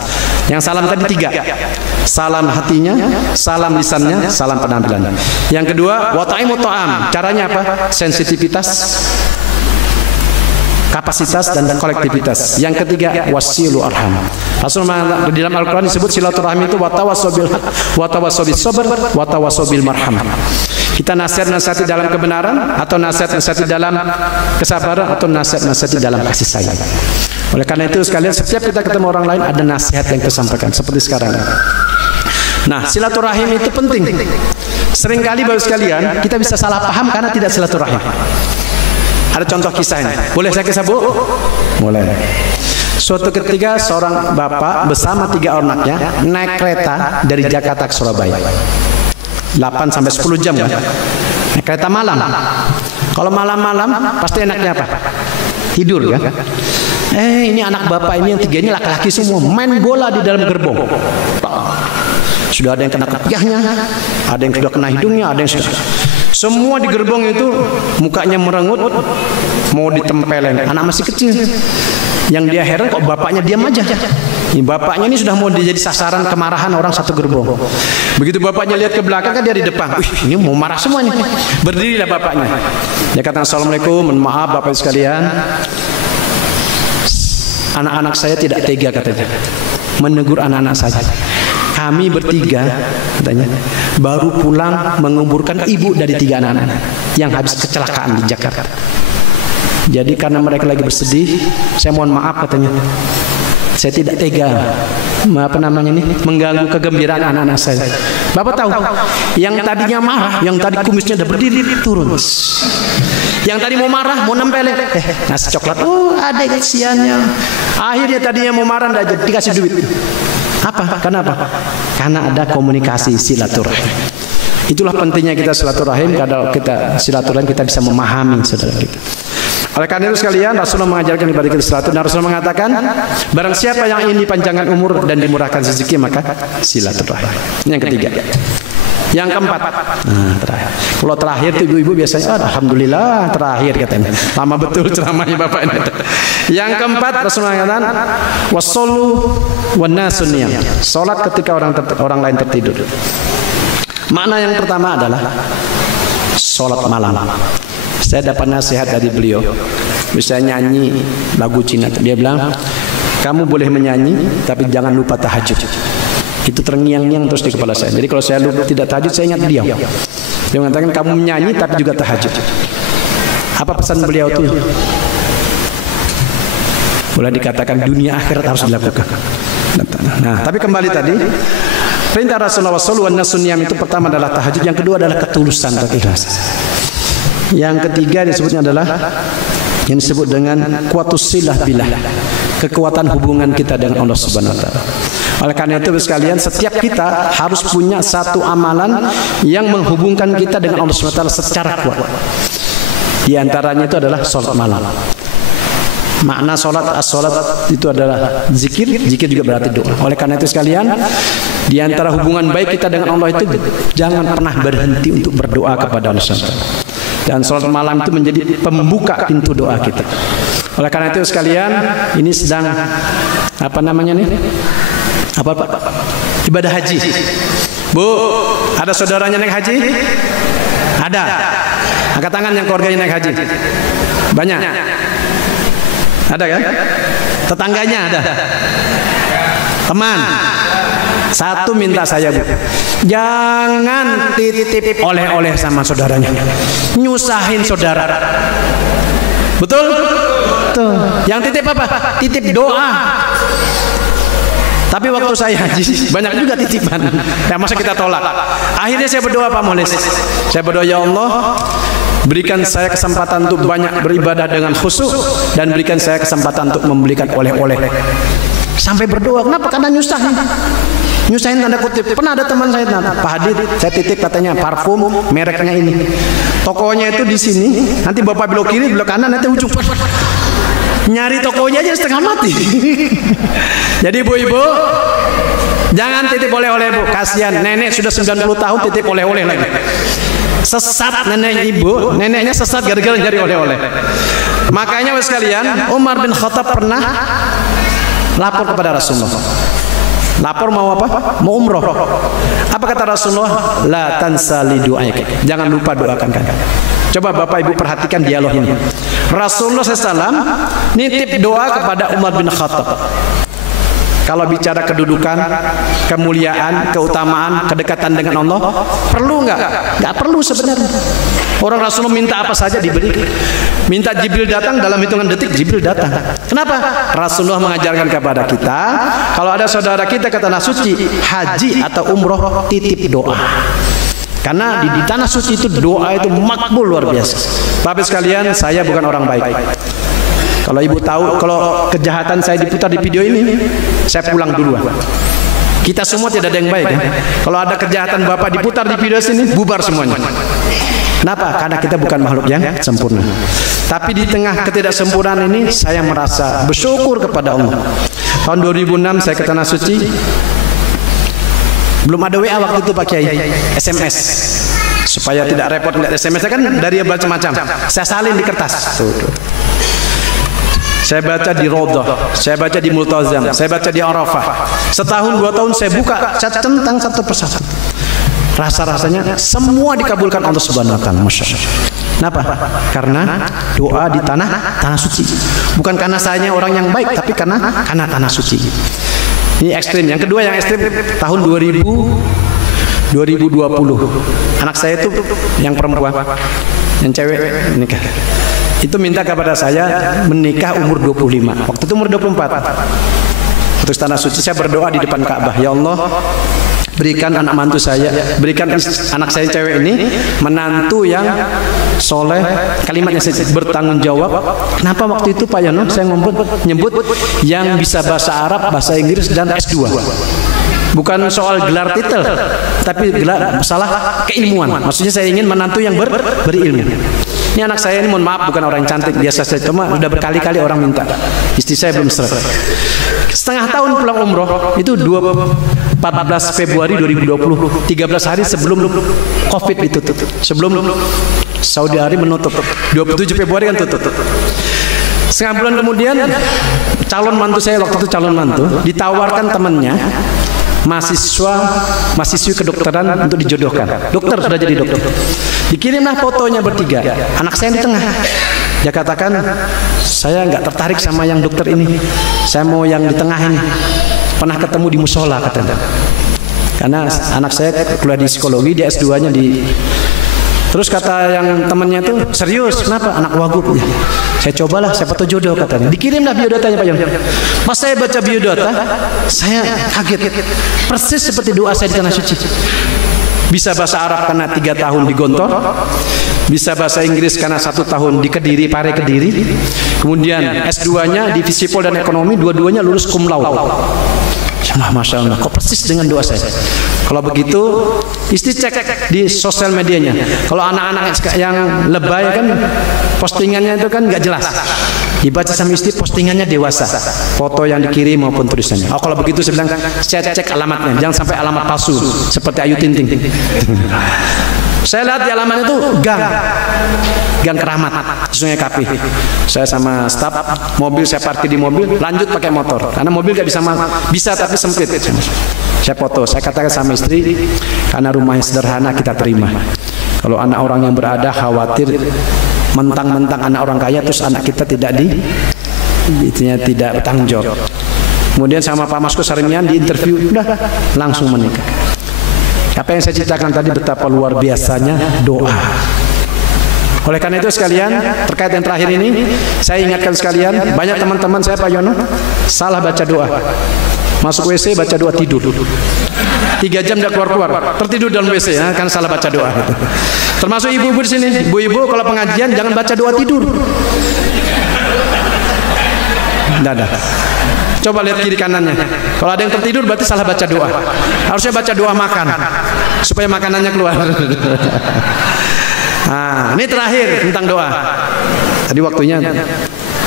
Yang salam tadi 3. Salam hatinya, salam lisannya, salam penampilannya. Yang kedua wata'imut ta'am. Caranya apa? Sensitivitas. kapasitas dan kolektivitas. Yang ketiga, wasilu arham. Rasulullah di dalam Al-Quran disebut silaturahmi itu watawassobil haq, watawassobil sabr, watawassobil marham. Kita nasihat-nasihati dalam kebenaran, atau nasihat-nasihati dalam kesabaran, atau nasihat-nasihati dalam kasih sayang. Oleh karena itu sekalian, setiap kita ketemu orang lain ada nasihat yang kita sampaikan seperti sekarang. Nah, silaturahim itu penting. Seringkali Bapak sekalian kita bisa salah paham karena tidak silaturahim. Ada contoh kisah ini. Boleh saya kisah, Bu? Boleh. Suatu ketika seorang bapak bersama 3 anaknya naik kereta dari Jakarta ke Surabaya. 8 sampai 10 jam kan? Naik kereta malam. Kalau malam-malam pasti enaknya apa? Tidur kan? Ini anak bapak ini yang 3 ini laki-laki semua main bola di dalam gerbong. Sudah ada yang kena ketiaknya, ada yang sudah kena hidungnya, ada yang sudah. Semua di gerbong itu mukanya merengut, mau ditempelin. Anak masih kecil. Yang dia heran kok bapaknya diam aja. Bapaknya ini sudah mau jadi sasaran kemarahan orang satu gerbong. Begitu bapaknya lihat ke belakang kan dia di depan. Wih, ini mau marah semua nih. Berdirilah bapaknya. Dia kata, assalamualaikum, mohon maaf bapak sekalian. Anak-anak saya tidak tega katanya. Menegur anak-anak saya. Kami bertiga katanya baru pulang menguburkan ibu dari 3 anak-anak yang habis kecelakaan di Jakarta. Jadi karena mereka lagi bersedih, saya mohon maaf katanya. Saya tidak tega mengganggu kegembiraan anak-anak saya. Bapak tahu, yang tadinya marah, yang tadi kumisnya udah berdiri turun. Yang tadi mau marah, mau nempelin, ngasih coklat. Oh, ada kasihannya. Akhirnya tadinya mau marah enggak jadi dikasih duit. Apa? Kenapa? Karena ada komunikasi silaturahim. Itulah pentingnya kita silaturahim. Kalau kita silaturahim kita bisa memahami saudara kita. Oleh karena itu sekalian, Rasulullah mengajarkan kepada kita silaturahim. Rasulullah mengatakan, barang siapa yang ingin dipanjangkan umur dan dimurahkan rezeki maka silaturahim. Ini yang ketiga. Yang keempat, terakhir. Kalau terakhir itu ibu-ibu biasanya, alhamdulillah terakhir katanya. Lama betul ceramahnya bapak ini. Yang keempat, Rasulullah mengatakan, wassallu wan nasun niyam. Salat ketika orang lain tertidur. Makna yang pertama adalah salat malam. Saya dapat nasihat dari beliau. Bisa nyanyi lagu Cina. Dia bilang, kamu boleh menyanyi, tapi jangan lupa tahajud. Itu terngiang-ngiang terus di kepala saya. Jadi kalau saya lupa tidak tahajud, saya ingat beliau. Dia mengatakan kamu menyanyi tapi juga tahajud. Apa pesan beliau itu? Boleh dikatakan dunia akhirat harus dilakukan. Nah, tapi kembali tadi, perintah Rasulullah SAW itu pertama adalah tahajud, yang kedua adalah ketulusan atau ikhlas. Yang ketiga disebutnya adalah yang disebut dengan quwwatus silah billah, kekuatan hubungan kita dengan Allah Subhanahu wa taala. Oleh karena itu sekalian, setiap kita harus punya satu amalan yang menghubungkan kita dengan Allah Subhanahu wa taala secara kuat. Di antaranya itu adalah salat malam. Makna salat, as-salat itu adalah zikir, zikir juga berarti doa. Oleh karena itu sekalian, di antara hubungan baik kita dengan Allah itu jangan pernah berhenti untuk berdoa kepada Allah Subhanahu wa taala. Dan salat malam itu menjadi pembuka pintu doa kita. Oleh karena itu sekalian, ini sedang apa namanya nih? Apa Pak? Ibadah haji. Bu, ada saudaranya naik haji? Ada. Angkat tangan yang keluarganya naik haji. Banyak. Ada kan? Tetangganya ada. Teman. Satu minta saya, Bu. Jangan titip oleh-oleh sama saudaranya. Nyusahin saudara. Betul? Betul. Yang titip apa? Titip doa. Tapi waktu saya haji banyak juga titipan. Ya masa kita tolak. Akhirnya saya berdoa Pak Molis. Saya berdoa, ya Allah, berikan saya kesempatan untuk banyak beribadah dengan khusyuk dan berikan saya kesempatan untuk membelikan oleh-oleh. Sampai berdoa, kenapa? Karena nyusahin. Nyusahin tanda kutip. Pernah ada teman saya, Pak Hadid, saya titip katanya parfum mereknya ini. Tokonya itu di sini. Nanti bapak belok kiri, belok kanan, nanti ujung. Nyari tokonya aja setengah mati. Jadi ibu-ibu, jangan titip oleh-oleh, Bu. Kasihan nenek sudah 90 tahun titip oleh-oleh lagi. Sesat nenek ibu, neneknya sesat gara-gara nyari oleh-oleh. Makanya sekalian, Umar bin Khattab pernah lapor kepada Rasulullah. Lapor mau apa? Mau umroh. Apa kata Rasulullah? La tansa li du'aik. Jangan lupa doakan kan. Coba Bapak Ibu perhatikan dialog ini. Rasulullah SAW nitip doa kepada Umar bin Khattab. Kalau bicara kedudukan, kemuliaan, keutamaan, kedekatan dengan Allah, perlu nggak? Nggak perlu sebenarnya. Orang Rasulullah minta apa saja diberi. Minta Jibril datang, dalam hitungan detik Jibril datang. Kenapa? Rasulullah mengajarkan kepada kita, kalau ada saudara kita ke tanah suci, haji atau umroh, titip doa. Karena di tanah suci itu doa itu makbul luar biasa. Bapak sekalian, saya bukan orang baik. Kalau ibu tahu, kalau kejahatan saya diputar di video ini, saya pulang duluan. Kita semua tidak ada yang baik ya. Kalau ada kejahatan Bapak diputar di video sini, bubar semuanya. Kenapa? Karena kita bukan makhluk yang sempurna. Tapi di tengah ketidaksempurnaan ini, saya merasa bersyukur kepada Allah. Tahun 2006 saya ke Tanah Suci. Belum ada WA waktu itu, Pak Kiai, SMS. Supaya tidak repot lihat SMS, saya kan dari macam-macam. Saya salin di kertas. Saya baca di Raudhah, saya baca di Multazam, saya baca di Arafah. Setahun 2 tahun saya buka, saya centang satu persatu. Rasa-rasanya semua dikabulkan Allah Subhanahu wa taala. Masya Allah. Kenapa? Karena doa di tanah suci. Bukan karena saya orang yang baik, tapi karena tanah suci. Ini ekstrim. Yang kedua yang ekstrim tahun 2020. Anak saya itu yang perempuan, yang cewek nikah. Itu minta kepada saya menikah umur 25. Waktu itu umur 24. Terus tanah suci saya berdoa di depan Ka'bah, ya Allah, berikan anak mantu saya, berikan anak saya cewek ini menantu yang soleh, kalimatnya saya bertanggung jawab. Kenapa waktu itu Pak Yono saya nyebut yang bisa bahasa Arab, bahasa Inggris dan S2. Bukan soal gelar titel, tapi gelar masalah keilmuan. Maksudnya saya ingin menantu yang berilmu. Ini anak saya ini, mohon maaf, bukan orang yang cantik, biasa saja. Cuma udah berkali-kali orang minta. Istri saya belum selesai. Setengah tahun pulang umroh, itu 14 Februari 2020, 13 hari sebelum COVID ditutup. Sebelum Saudi Arabia menutup. 27 Februari kan tutup. Setengah bulan kemudian, calon mantu saya waktu itu calon mantu, ditawarkan temannya, mahasiswi kedokteran untuk dijodohkan. Dokter, sudah jadi dokter. Dikirimlah fotonya bertiga, anak saya di tengah. Dia katakan, saya nggak tertarik sama yang dokter ini, saya mau yang di tengah ini. Pernah ketemu di musola katanya. Karena anak saya kuliah di psikologi, dia S2-nya di. Terus kata yang temannya tuh, serius, kenapa? Anak Wagub ya. Saya cobalah, siapa tahu jodoh katanya. Dikirimlah biodatanya Pak Yon. Pas saya baca biodata, saya kaget. Persis seperti doa saya di tanah suci. Bisa bahasa Arab karena 3 tahun di Gontor, bisa bahasa Inggris karena 1 tahun di Kediri, Pare Kediri. Kemudian S2-nya di Fisipol dan Ekonomi, dua-duanya lulus cum laude. Masya Allah, kok persis dengan doa saya. Kalau begitu, istri cek di sosial medianya. Kalau anak-anak yang lebay kan, postingannya itu kan nggak jelas. Dibaca sama istri, postingannya dewasa, foto yang dikirim maupun tulisannya. Oh, kalau begitu saya bilang, saya cek alamatnya, jangan sampai alamat palsu seperti Ayu Ting Ting. Saya lihat di alamat itu gang Keramat, Sungai Kapi. Saya sama staf mobil, saya parkir di mobil, lanjut pakai motor karena mobil gak bisa tapi sempit. Saya foto, saya katakan sama istri, karena rumahnya sederhana kita terima. Kalau anak orang yang berada khawatir mentang-mentang anak orang kaya terus anak kita tidak bertanggung jawab. Kemudian sama Pak Masko Sarimian di interview, udah langsung menikah. Apa yang saya ceritakan tadi betapa luar biasanya doa. Oleh karena itu sekalian, terkait yang terakhir ini, saya ingatkan sekalian, banyak teman-teman saya Pak Yono salah baca doa. Masuk WC baca doa tidur. 3 jam tidak keluar-keluar, tertidur dalam WC ya, kan salah baca doa. Termasuk ibu-ibu di sini, ibu-ibu kalau pengajian jangan baca doa tidur. Dadah. Coba lihat kiri kanannya. Kalau ada yang tertidur berarti salah baca doa. Harusnya baca doa makan supaya makanannya keluar. Nah, ini terakhir tentang doa. Tadi waktunya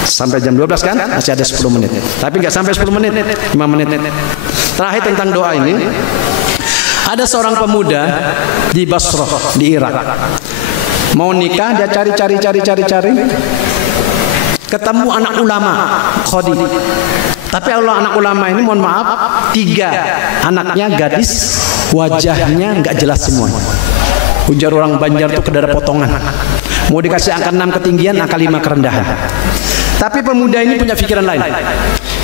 sampai jam 12 kan? Masih ada 10 menit. Tapi nggak sampai 10 menit, 5 menit. Terakhir tentang doa ini. Ada seorang pemuda di Basrah, di Irak. Mau nikah, dia cari. Ketemu anak ulama, Khodi. Tapi Allah anak ulama ini mohon maaf 3 anaknya gadis, wajahnya nggak jelas semua. Ujar orang Banjar tuh kedara potongan. mau dikasih angka 6 ketinggian, angka 5 kerendahan. Tapi pemuda ini punya pikiran lain.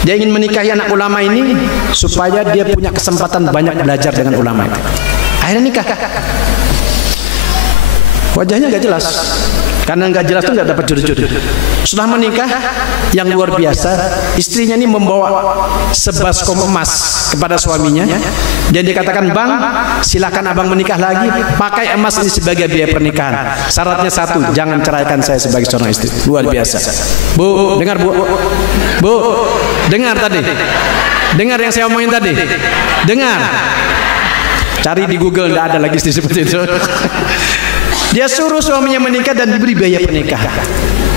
Dia ingin menikahi anak ulama ini supaya dia punya kesempatan banyak belajar dengan ulama itu. Akhirnya nikah. Wajahnya nggak jelas, karena nggak jelas itu nggak dapat jodoh-jodoh. Setelah menikah, yang luar biasa, istrinya ini membawa sebaskom emas kepada suaminya, dan dikatakan, bang, silakan abang menikah lagi, pakai emas ini sebagai biaya pernikahan. Syaratnya satu, jangan ceraikan saya sebagai seorang istri. Luar biasa. Bu, dengar bu, bu, dengar tadi, dengar yang saya omongin tadi, dengar. Cari di Google, tidak ada lagi istri seperti itu. Dia suruh suaminya menikah dan diberi biaya pernikahan.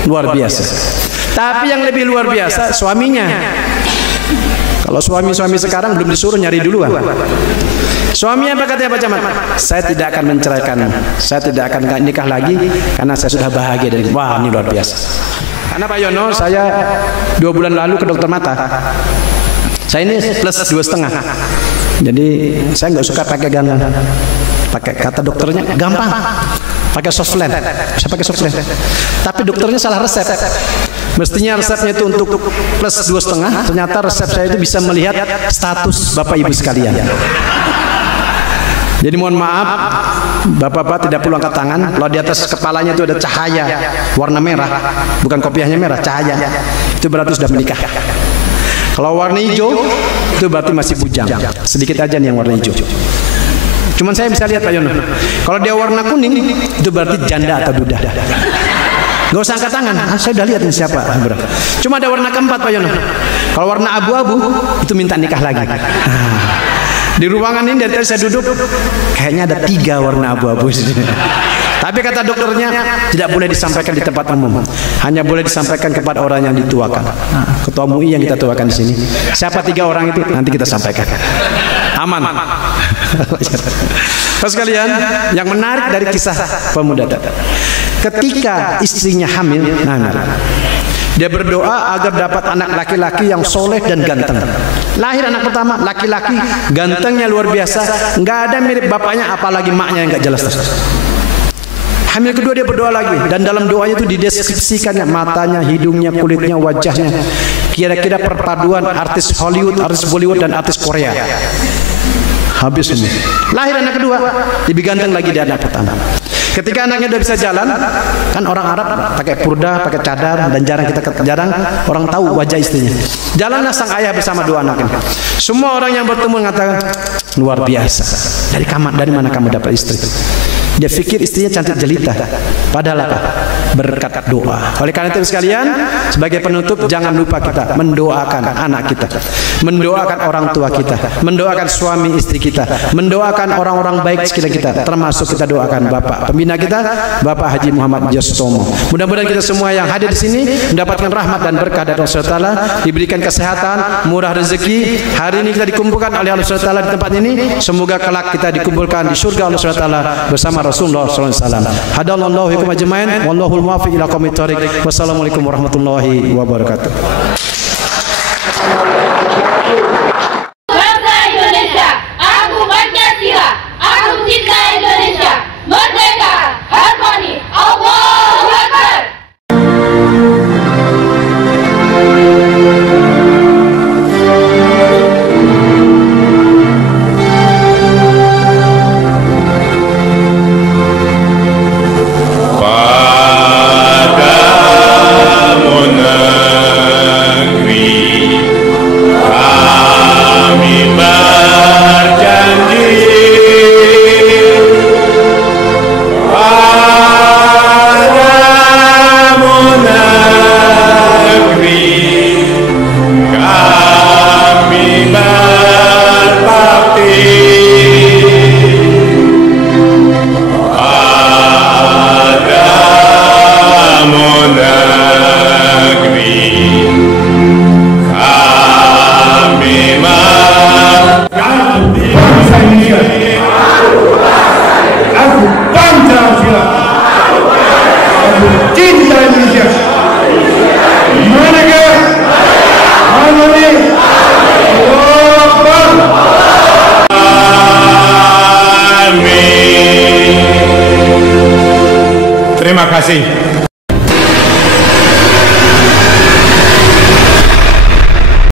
Luar biasa. Tapi yang lebih luar biasa suaminya. Kalau suami-suami sekarang belum disuruh nyari duluan. Suaminya apa katanya Pak Camat? Saya tidak akan menceraikan, saya tidak akan nikah lagi karena saya sudah bahagia dari. Wah, ini luar biasa. Karena Pak Yono, saya 2 bulan lalu ke dokter mata. Saya ini plus 2,5. Jadi saya nggak suka pakai ganda. Pakai kata dokternya gampang. Pakai softland, saya pakai softland. Tapi dokternya salah resep. Mestinya resepnya itu untuk plus 2,5. Ternyata resep saya itu bisa melihat status bapak ibu sekalian. Jadi mohon maaf, bapak-bapak tidak perlu angkat tangan. Kalau di atas kepalanya itu ada cahaya warna merah, bukan kopiahnya merah, cahaya. Itu berarti sudah menikah. Kalau warna hijau, itu berarti masih bujang. Sedikit aja nih yang warna hijau. Cuman saya bisa lihat Pak Yono. Kalau dia warna kuning, itu berarti janda atau duda. Gak usah angkat tangan. Saya udah lihat ini siapa. Cuma ada warna keempat Pak Yono. Kalau warna abu-abu, itu minta nikah lagi. Di ruangan ini dari tadi saya duduk, kayaknya ada 3 warna abu-abu. Tapi kata dokternya tidak boleh disampaikan di tempat umum. Hanya boleh disampaikan kepada orang yang dituakan. Ketua MUI yang kita tuakan di sini. Siapa 3 orang itu? Nanti kita sampaikan. Aman. Pas kalian, yang menarik dari kisah pemuda tadi, ketika istrinya hamil, dia berdoa agar dapat anak laki-laki yang soleh dan ganteng. Lahir anak pertama, laki-laki, gantengnya luar biasa, nggak ada mirip bapaknya, apalagi maknya yang nggak jelas. Hamil kedua dia berdoa lagi, dan dalam doanya itu dideskripsikannya matanya, hidungnya, kulitnya, wajahnya. Kira-kira perpaduan artis Hollywood, artis Bollywood, dan artis Korea. Habis ini. Lahir anak kedua, lebih ganteng lagi di anak pertama. Ketika anaknya udah bisa jalan, kan orang Arab pakai purda, pakai cadar, dan jarang orang tahu wajah istrinya. Jalanlah sang ayah bersama 2 anaknya. Semua orang yang bertemu mengatakan, luar biasa. Dari mana kamu dapat istri? Dia pikir istrinya cantik jelita, padahal apa? Berkat doa. Oleh karena itu sekalian, sebagai penutup jangan lupa kita mendoakan anak kita, mendoakan orang tua kita, mendoakan suami istri kita, mendoakan orang-orang baik sekitar kita, termasuk kita doakan Bapak pembina kita, Bapak Haji Muhammad Jostomo. Mudah-mudahan kita semua yang hadir di sini mendapatkan rahmat dan berkah dari Allah Taala, diberikan kesehatan, murah rezeki. Hari ini kita dikumpulkan oleh Allah Taala di tempat ini. Semoga kelak kita dikumpulkan di surga Allah Taala bersama Rasulullah sallallahu alaihi wasallam. Hadallahu fikum ajmain wallahul muwaffiq ila aqwamit thoriq. Wassalamualaikum warahmatullahi wabarakatuh. Bangsa Indonesia, aku Pancasila, aku cinta Indonesia, merdeka, harmoni, Allahu Akbar. Pada Terima kasih.